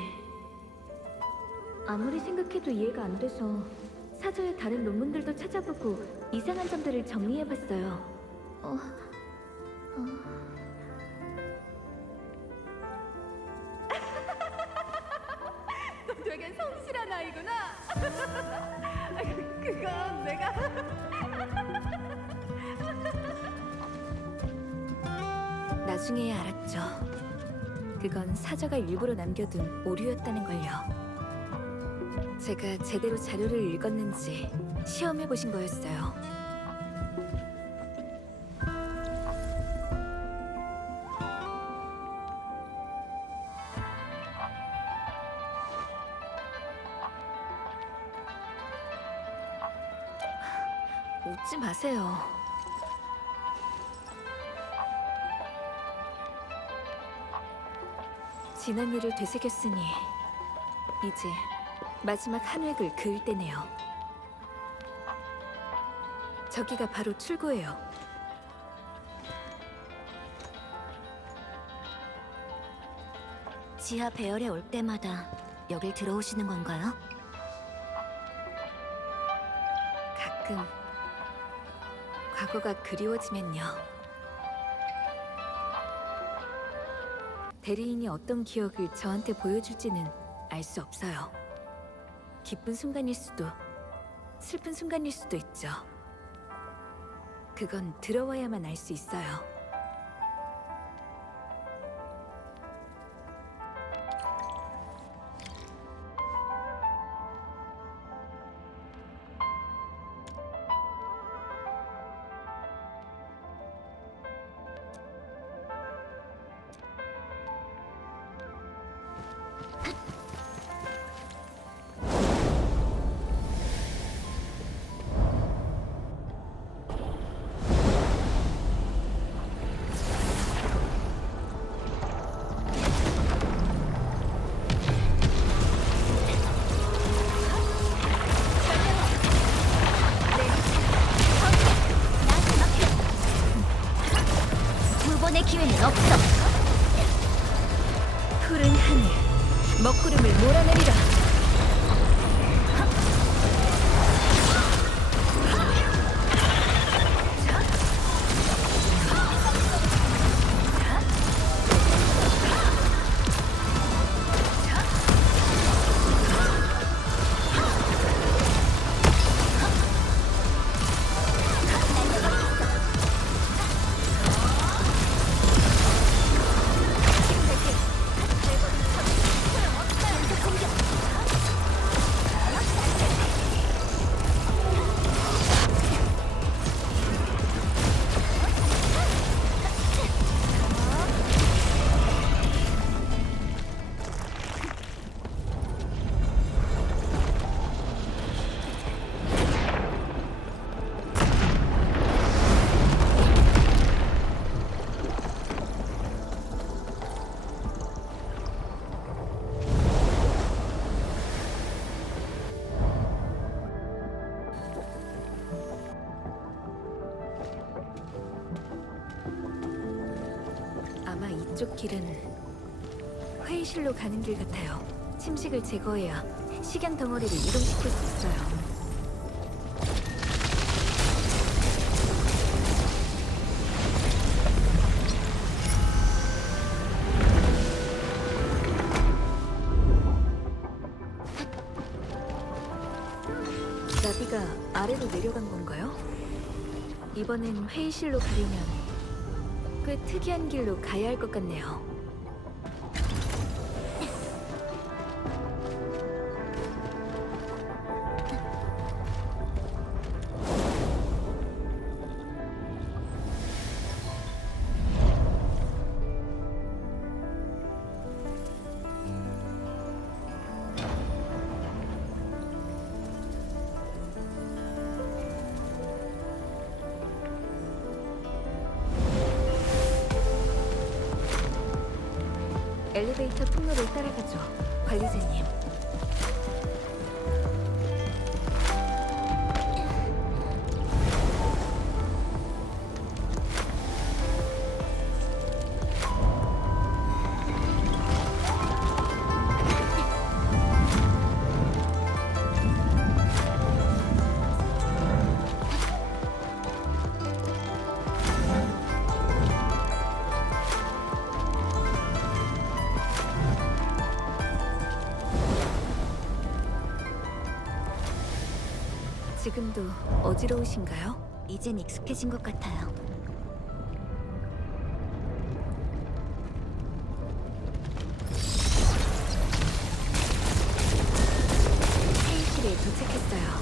아무리 생각해도 이해가 안 돼서 사저의 다른 논문들도 찾아보고 이상한 점들을 정리해봤어요. 너 되게 성실한 아이구나. 그건 내가 나중에야 알았죠. 그건 사저가 일부러 남겨둔 오류였다는 걸요. 제가 제대로 자료를 읽었는지 시험해 보신 거였어요. 웃지 마세요. 지난 일을 되새겼으니 이제 마지막 한 획을 그을 때네요. 저기가 바로 출구예요. 지하 배열에 올 때마다 여길 들어오시는 건가요? 가끔 과거가 그리워지면요. 대리인이 어떤 기억을 저한테 보여줄지는 알 수 없어요. 기쁜 순간일 수도, 슬픈 순간일 수도 있죠. 그건 들어와야만 알 수 있어요. 저쪽 길은 회의실로 가는 길 같아요. 침식을 제거해야 식양 덩어리를 이동시킬 수 있어요. 나비가 아래로 내려간 건가요? 이번엔 회의실로 가려면 꽤 특이한 길로 가야 할 것 같네요. 엘리베이터 통로를 따라가죠, 관리자님. 지금도 어지러우신가요? 이젠 익숙해진 것 같아요. 회의실에 도착했어요.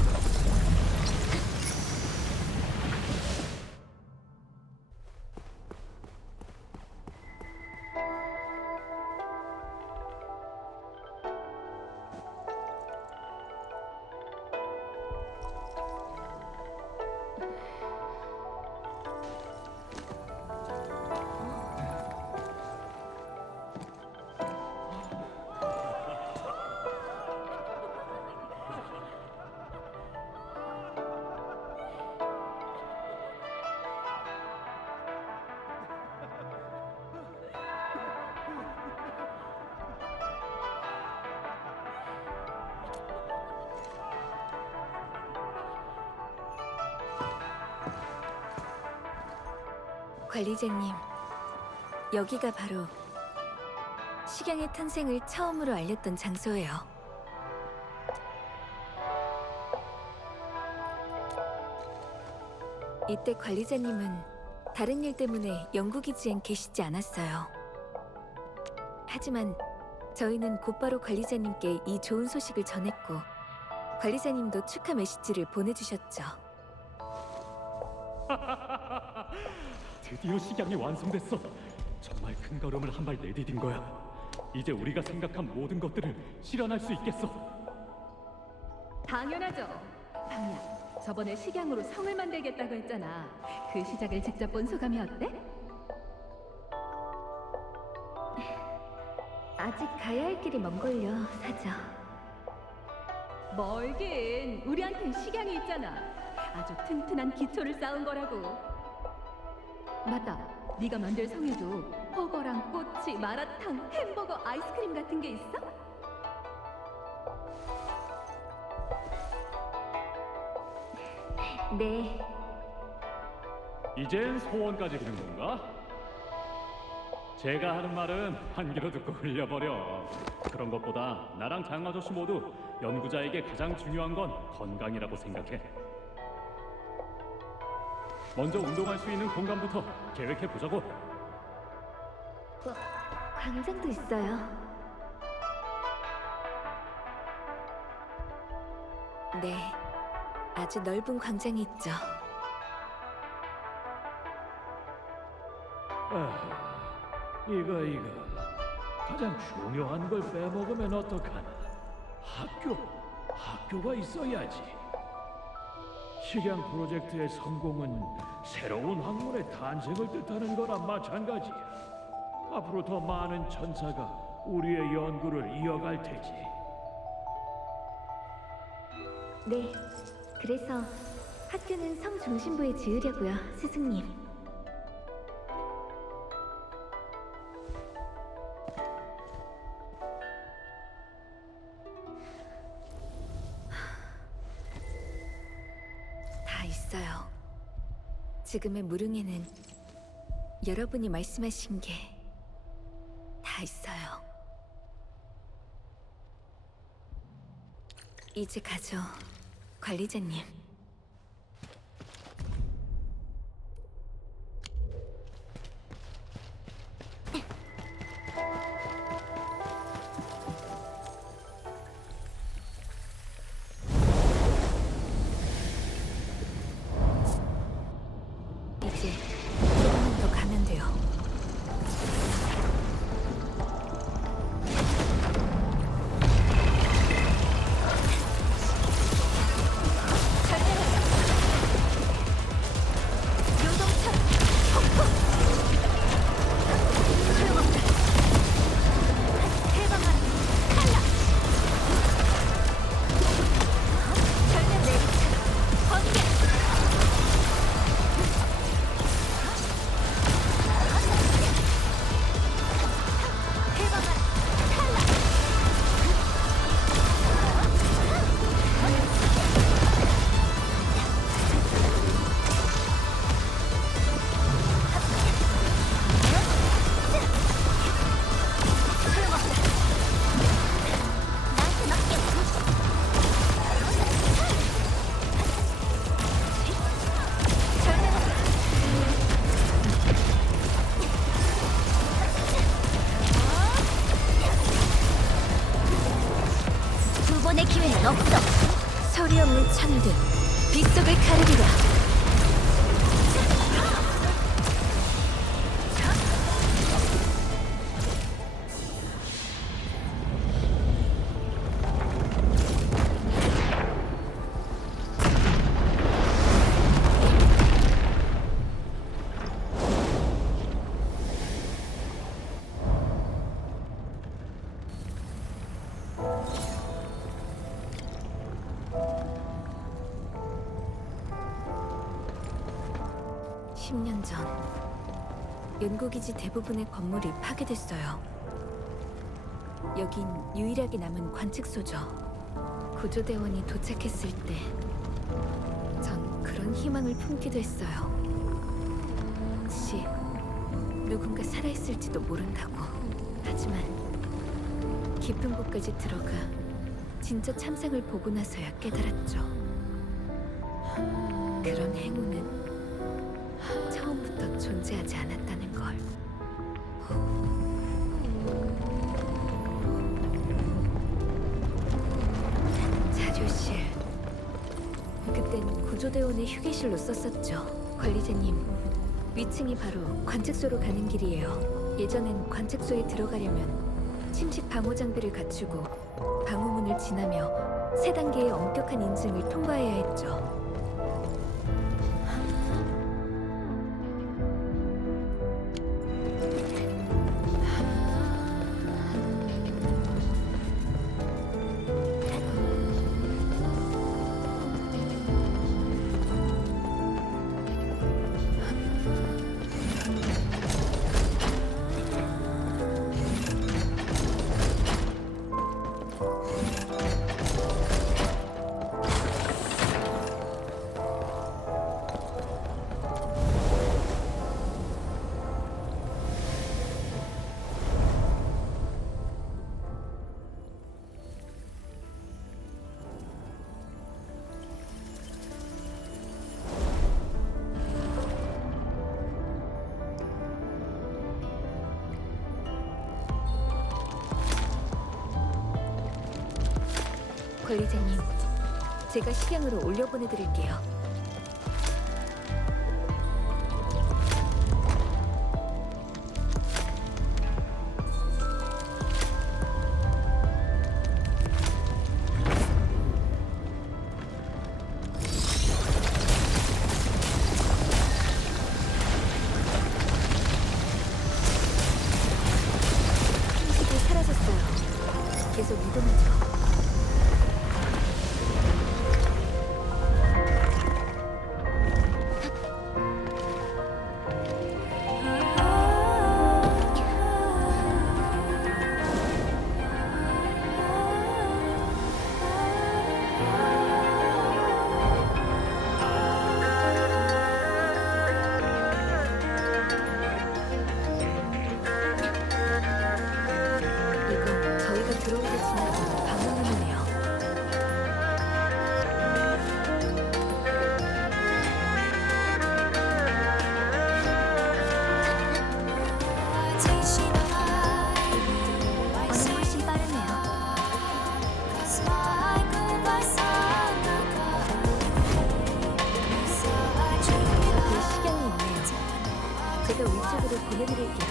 관리자님, 여기가 바로 식양의 탄생을 처음으로 알렸던 장소예요. 이때 관리자님은 다른 일 때문에 연구기지엔 계시지 않았어요. 하지만 저희는 곧바로 관리자님께 이 좋은 소식을 전했고 관리자님도 축하 메시지를 보내주셨죠. 드디어 식양이 완성됐어. 정말 큰 걸음을 한 발 내디딘 거야. 이제 우리가 생각한 모든 것들을 실현할 수 있겠어. 당연하죠. 방야, 저번에 식양으로 성을 만들겠다고 했잖아. 그 시작을 직접 본 소감이 어때? 아직 가야 할 길이 먼걸요, 사자. 멀긴, 우리한텐 식양이 있잖아. 아주 튼튼한 기초를 쌓은 거라고. 맞다, 네가 만들 성에도 버거랑 꼬치, 마라탕, 햄버거, 아이스크림 같은 게 있어? 네. 이젠 소원까지 비는 건가? 제가 하는 말은 한 귀로 듣고 흘려버려. 그런 것보다 나랑 장 아저씨 모두 연구자에게 가장 중요한 건 건강이라고 생각해. 먼저 운동할 수 있는 공간부터 계획해 보자고. 광장도 있어요. 네, 아주 넓은 광장이 있죠. 이거 가장 중요한 걸 빼먹으면 어떡하나. 학교가 있어야지. 식양 프로젝트의 성공은 새로운 학문의 탄생을 뜻하는 거나 마찬가지야. 앞으로 더 많은 천사가 우리의 연구를 이어갈 테지. 네, 그래서 학교는 성 중심부에 지으려고요, 스승님. 있어요. 지금의 무릉에는 여러분이 말씀하신 게 다 있어요. 이제 가죠, 관리자님. 이제 조금만 더 가면 돼요. 두 번의 기회는 없어. 소리 없는 천들, 빗속을 가르리라. 10년 전, 연구기지 대부분의 건물이 파괴됐어요. 여긴 유일하게 남은 관측소죠. 구조대원이 도착했을 때, 전 그런 희망을 품기도 했어요. 혹시 누군가 살아있을지도 모른다고. 하지만 깊은 곳까지 들어가 진짜 참상을 보고 나서야 깨달았죠. 그런 행운은 처음부터 존재하지 않았다는 걸. 자료실. 그땐 구조대원의 휴게실로 썼었죠. 관리자님, 위층이 바로 관측소로 가는 길이에요. 예전엔 관측소에 들어가려면 침식 방호 장비를 갖추고 방호문을 지나며 3단계의 엄격한 인증을 통과해야 했죠. 관리자님, 제가 식량으로 올려보내드릴게요. 음식이 사라졌어요. 계속 이동하죠. 보여드릴게요.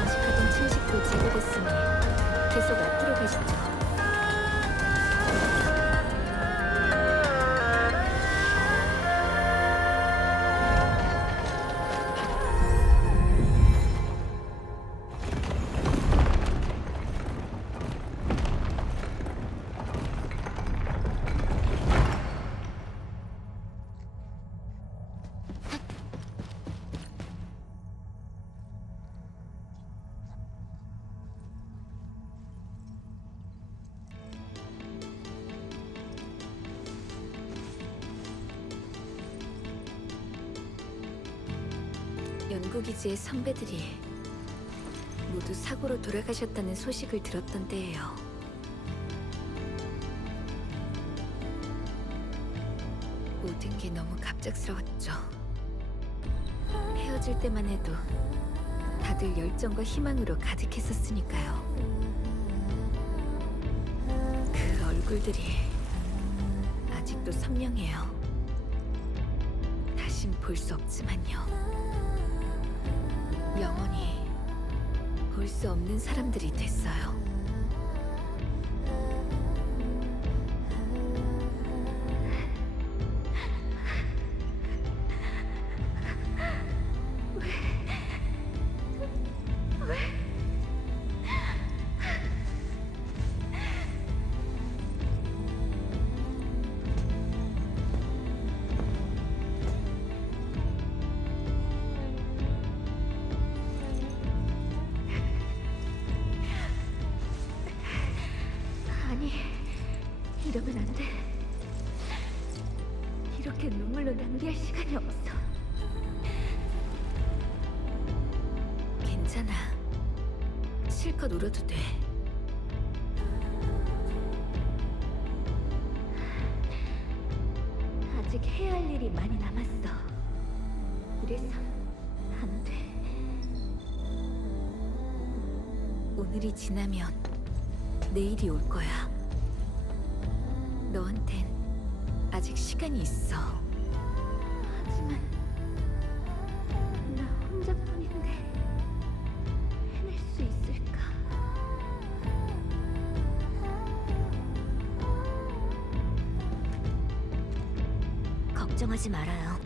장식하던 침식도 제거됐으니 계속 앞으로 가시죠. 연구기지의 선배들이 모두 사고로 돌아가셨다는 소식을 들었던 때예요. 모든 게 너무 갑작스러웠죠. 헤어질 때만 해도 다들 열정과 희망으로 가득했었으니까요. 그 얼굴들이 아직도 선명해요. 다신 볼 수 없지만요. 영원히 볼 수 없는 사람들이 됐어요. 아니, 이러면 안 돼. 이렇게 눈물로 낭비할 시간이 없어. 괜찮아. 실컷 울어도 돼. 아직 해야 할 일이 많이 남았어. 이래서 안 돼. 오늘이 지나면 내일이 올 거야. 너한텐 아직 시간이 있어. 하지만 나 혼자뿐인데 해낼 수 있을까? 걱정하지 말아요.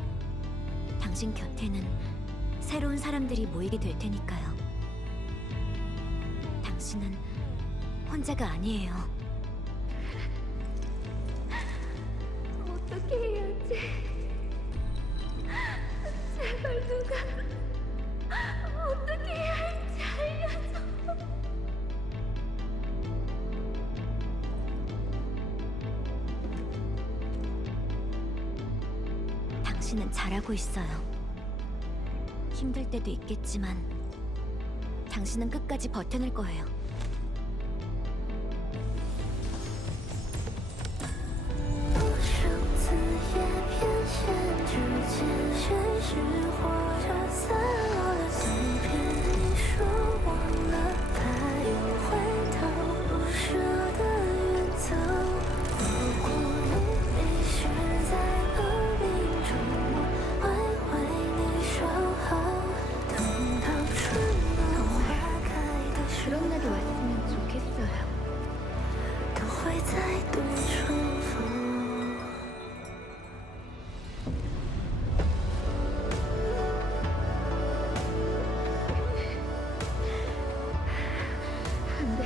당신 곁에는 새로운 사람들이 모이게 될 테니까요. 당신은 혼자가 아니에요. 어떻게 해야지? 제발 누가 어떻게 해야 할지 알려줘. 당신은 잘하고 있어요. 힘들 때도 있겠지만 당신은 끝까지 버텨낼 거예요. 그런 날이 왔으면 좋겠어요. 안 돼.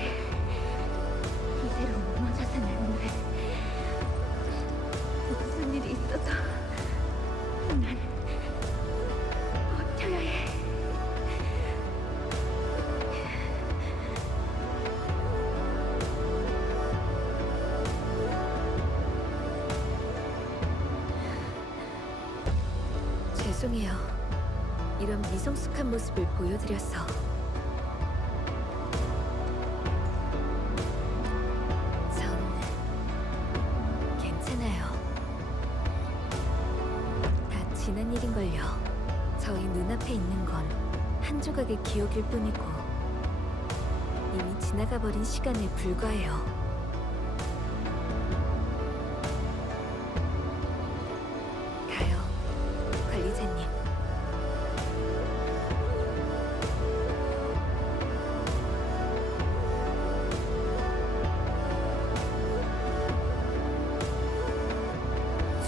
이대로 무너져선 안 돼. 무슨 일이 있어도 난 버텨야 해. 죄송해요. 이런 미성숙한 모습을 보여드려서 전 괜찮아요. 다 지난 일인걸요. 저희 눈앞에 있는 건 한 조각의 기억일 뿐이고 이미 지나가버린 시간에 불과해요. 가요, 관리자님.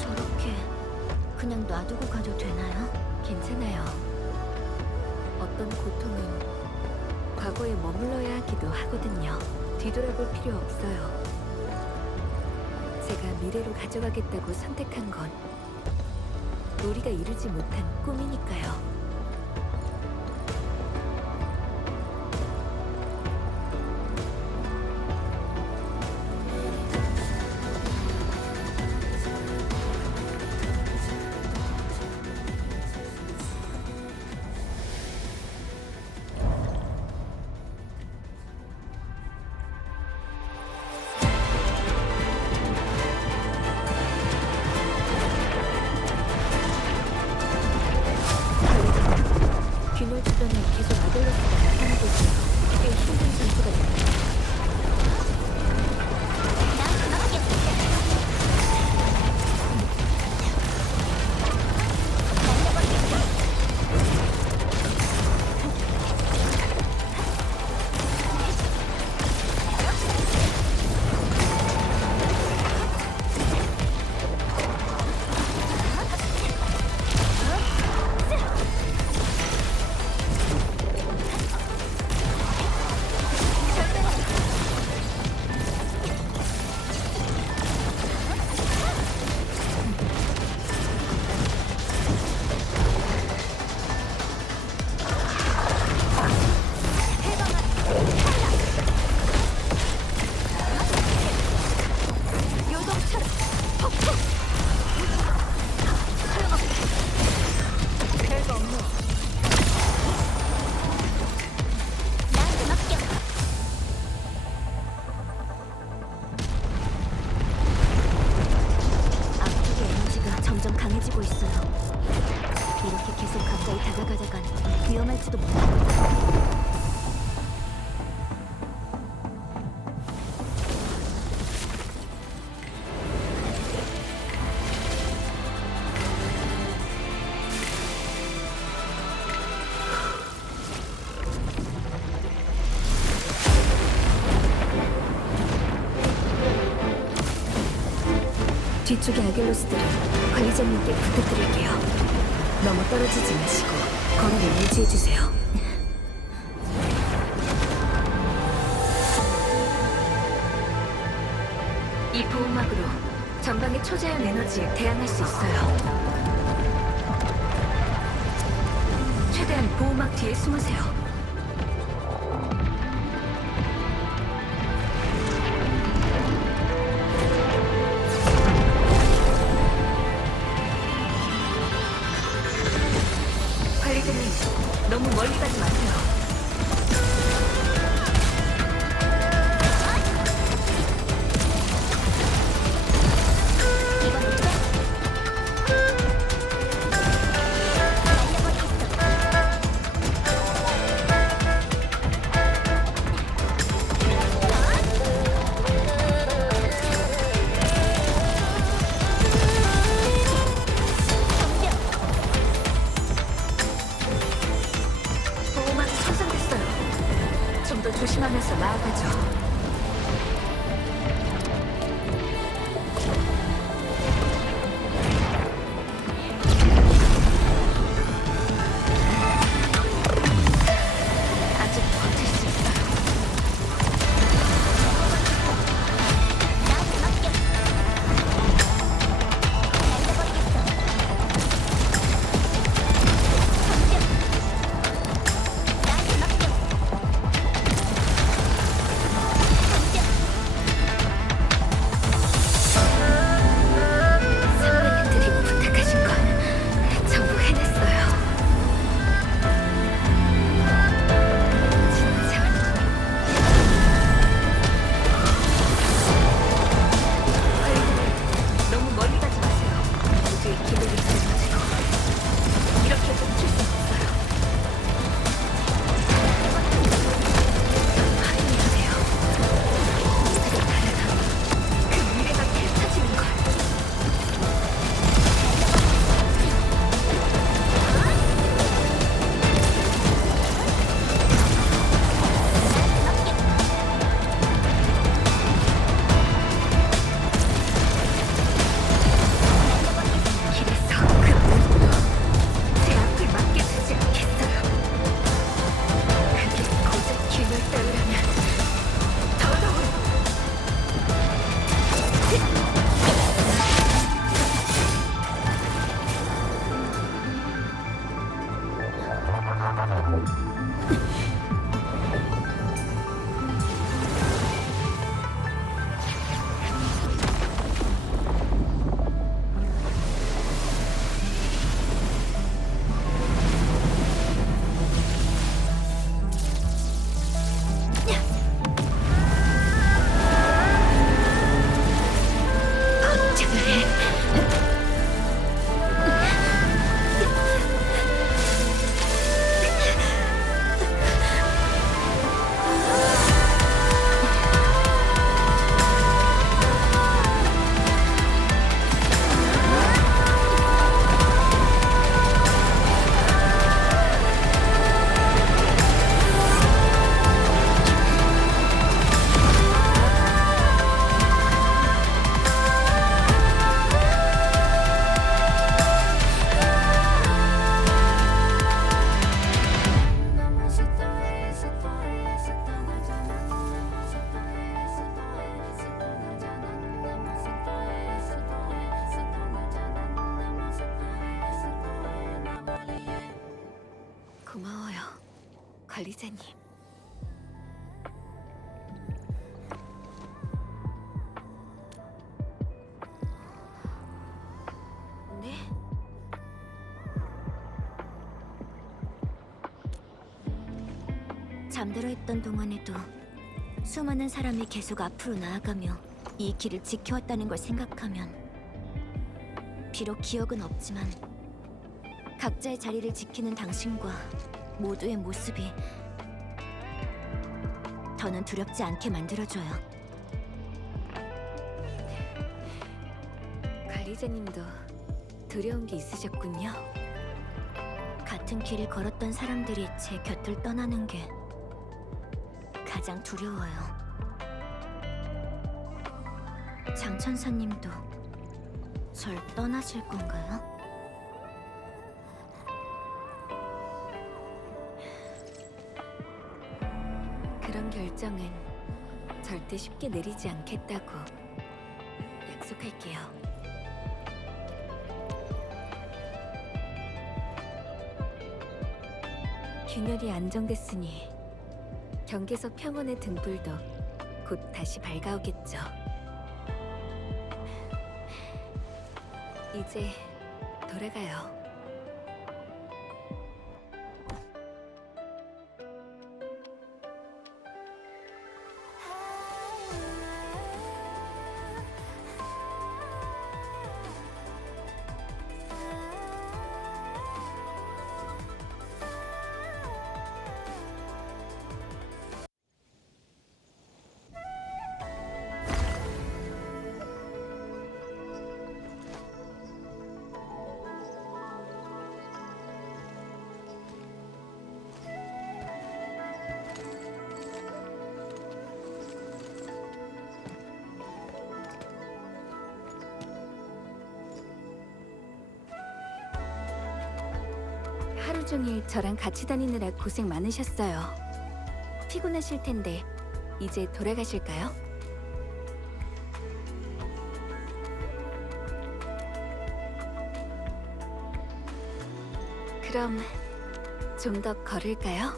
저렇게 그냥 놔두고 가도 되나요? 괜찮아요. 어떤 고통은 과거에 머물러야 하기도 하거든요. 뒤돌아볼 필요 없어요. 제가 미래로 가져가겠다고 선택한 건 우리가 이루지 못한 꿈이니까요. 균열 주변에 계속 아들로스가 나타나고 있어서 꽤 힘든 전투가 됩니다. 앞쪽의 에너지가 점점 강해지고 있어요. 이렇게 계속 가까이 다가가다간 위험할지도 몰라요. 뒤쪽의 아겔로스들은 관리자님께 부탁드릴게요. 너무 떨어지지 마시고 거리를 유지해주세요. 이 보호막으로 전방의 초자연 에너지에 대항할 수 있어요. 최대한 보호막 뒤에 숨으세요. 관리자님, 너무 멀리 가지 마세요. 관리자님. 네? 잠들어 있던 동안에도 수많은 사람이 계속 앞으로 나아가며 이 길을 지켜왔다는 걸 생각하면 비록 기억은 없지만 각자의 자리를 지키는 당신과 모두의 모습이 더는 두렵지 않게 만들어줘요. 관리자님도 두려운 게 있으셨군요. 같은 길을 걸었던 사람들이 제 곁을 떠나는 게 가장 두려워요. 장천사님도 절 떠나실 건가요? 그런 결정은 절대 쉽게 내리지 않겠다고 약속할게요. 균열이 안정됐으니 경계석 평원의 등불도 곧 다시 밝아오겠죠. 이제 돌아가요. 하루 종일 저랑 같이 다니느라 고생 많으셨어요. 피곤하실 텐데 이제 돌아가실까요? 그럼 좀 더 걸을까요?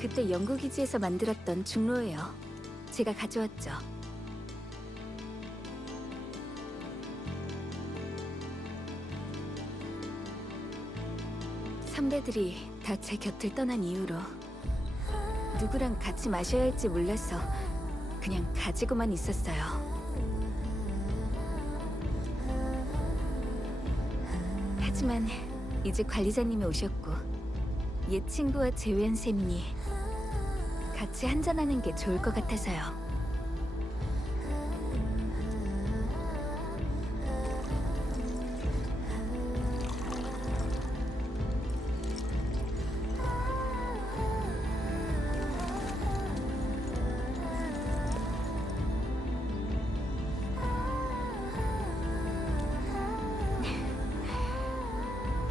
그때 연구기지에서 만들었던 중로예요. 제가 가져왔죠. 선배들이 다 제 곁을 떠난 이후로 누구랑 같이 마셔야 할지 몰라서 그냥 가지고만 있었어요. 하지만 이제 관리자님이 오셨고 옛 친구와 재회한 셈이니 같이 한잔하는 게 좋을 것 같아서요.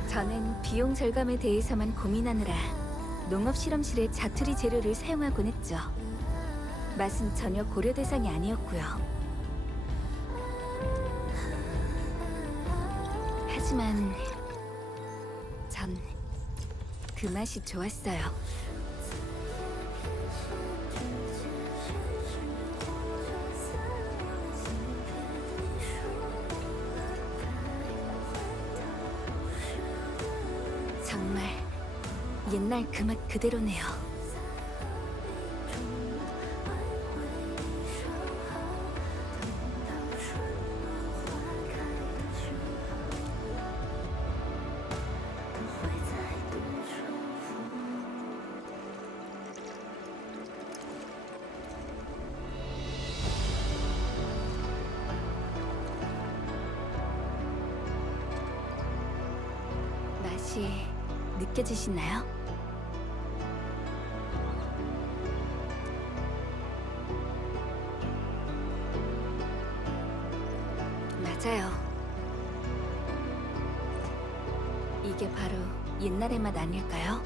저는 비용 절감에 대해서만 고민하느라 농업 실험실의 자투리 재료를 사용하곤 했죠. 맛은 전혀 고려 대상이 아니었고요. 하지만 전 그 맛이 좋았어요. 정말 옛날 그 맛 그대로네요. 맛이 느껴지시나요? 맞아요. 이게 바로 옛날의 맛 아닐까요?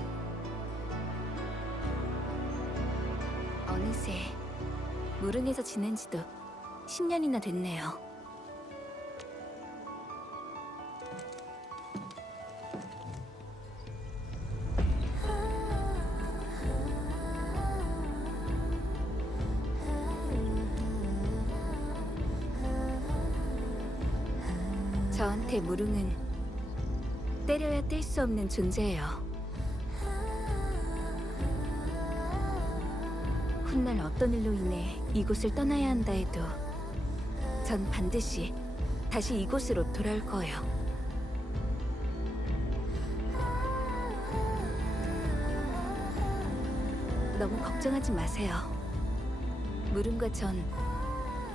어느새 무릉에서 지낸 지도 10년이나 됐네요. 저한테 무릉은 때려야 뗄 수 없는 존재예요. 훗날 어떤 일로 인해 이곳을 떠나야 한다 해도 전 반드시 다시 이곳으로 돌아올 거예요. 너무 걱정하지 마세요. 무릉과 전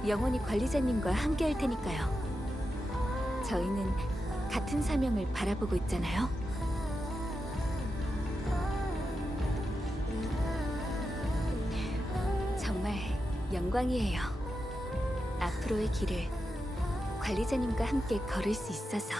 영원히 관리자님과 함께 할 테니까요. 저희는 같은 사명을 바라보고 있잖아요. 정말 영광이에요. 앞으로의 길을 관리자님과 함께 걸을 수 있어서.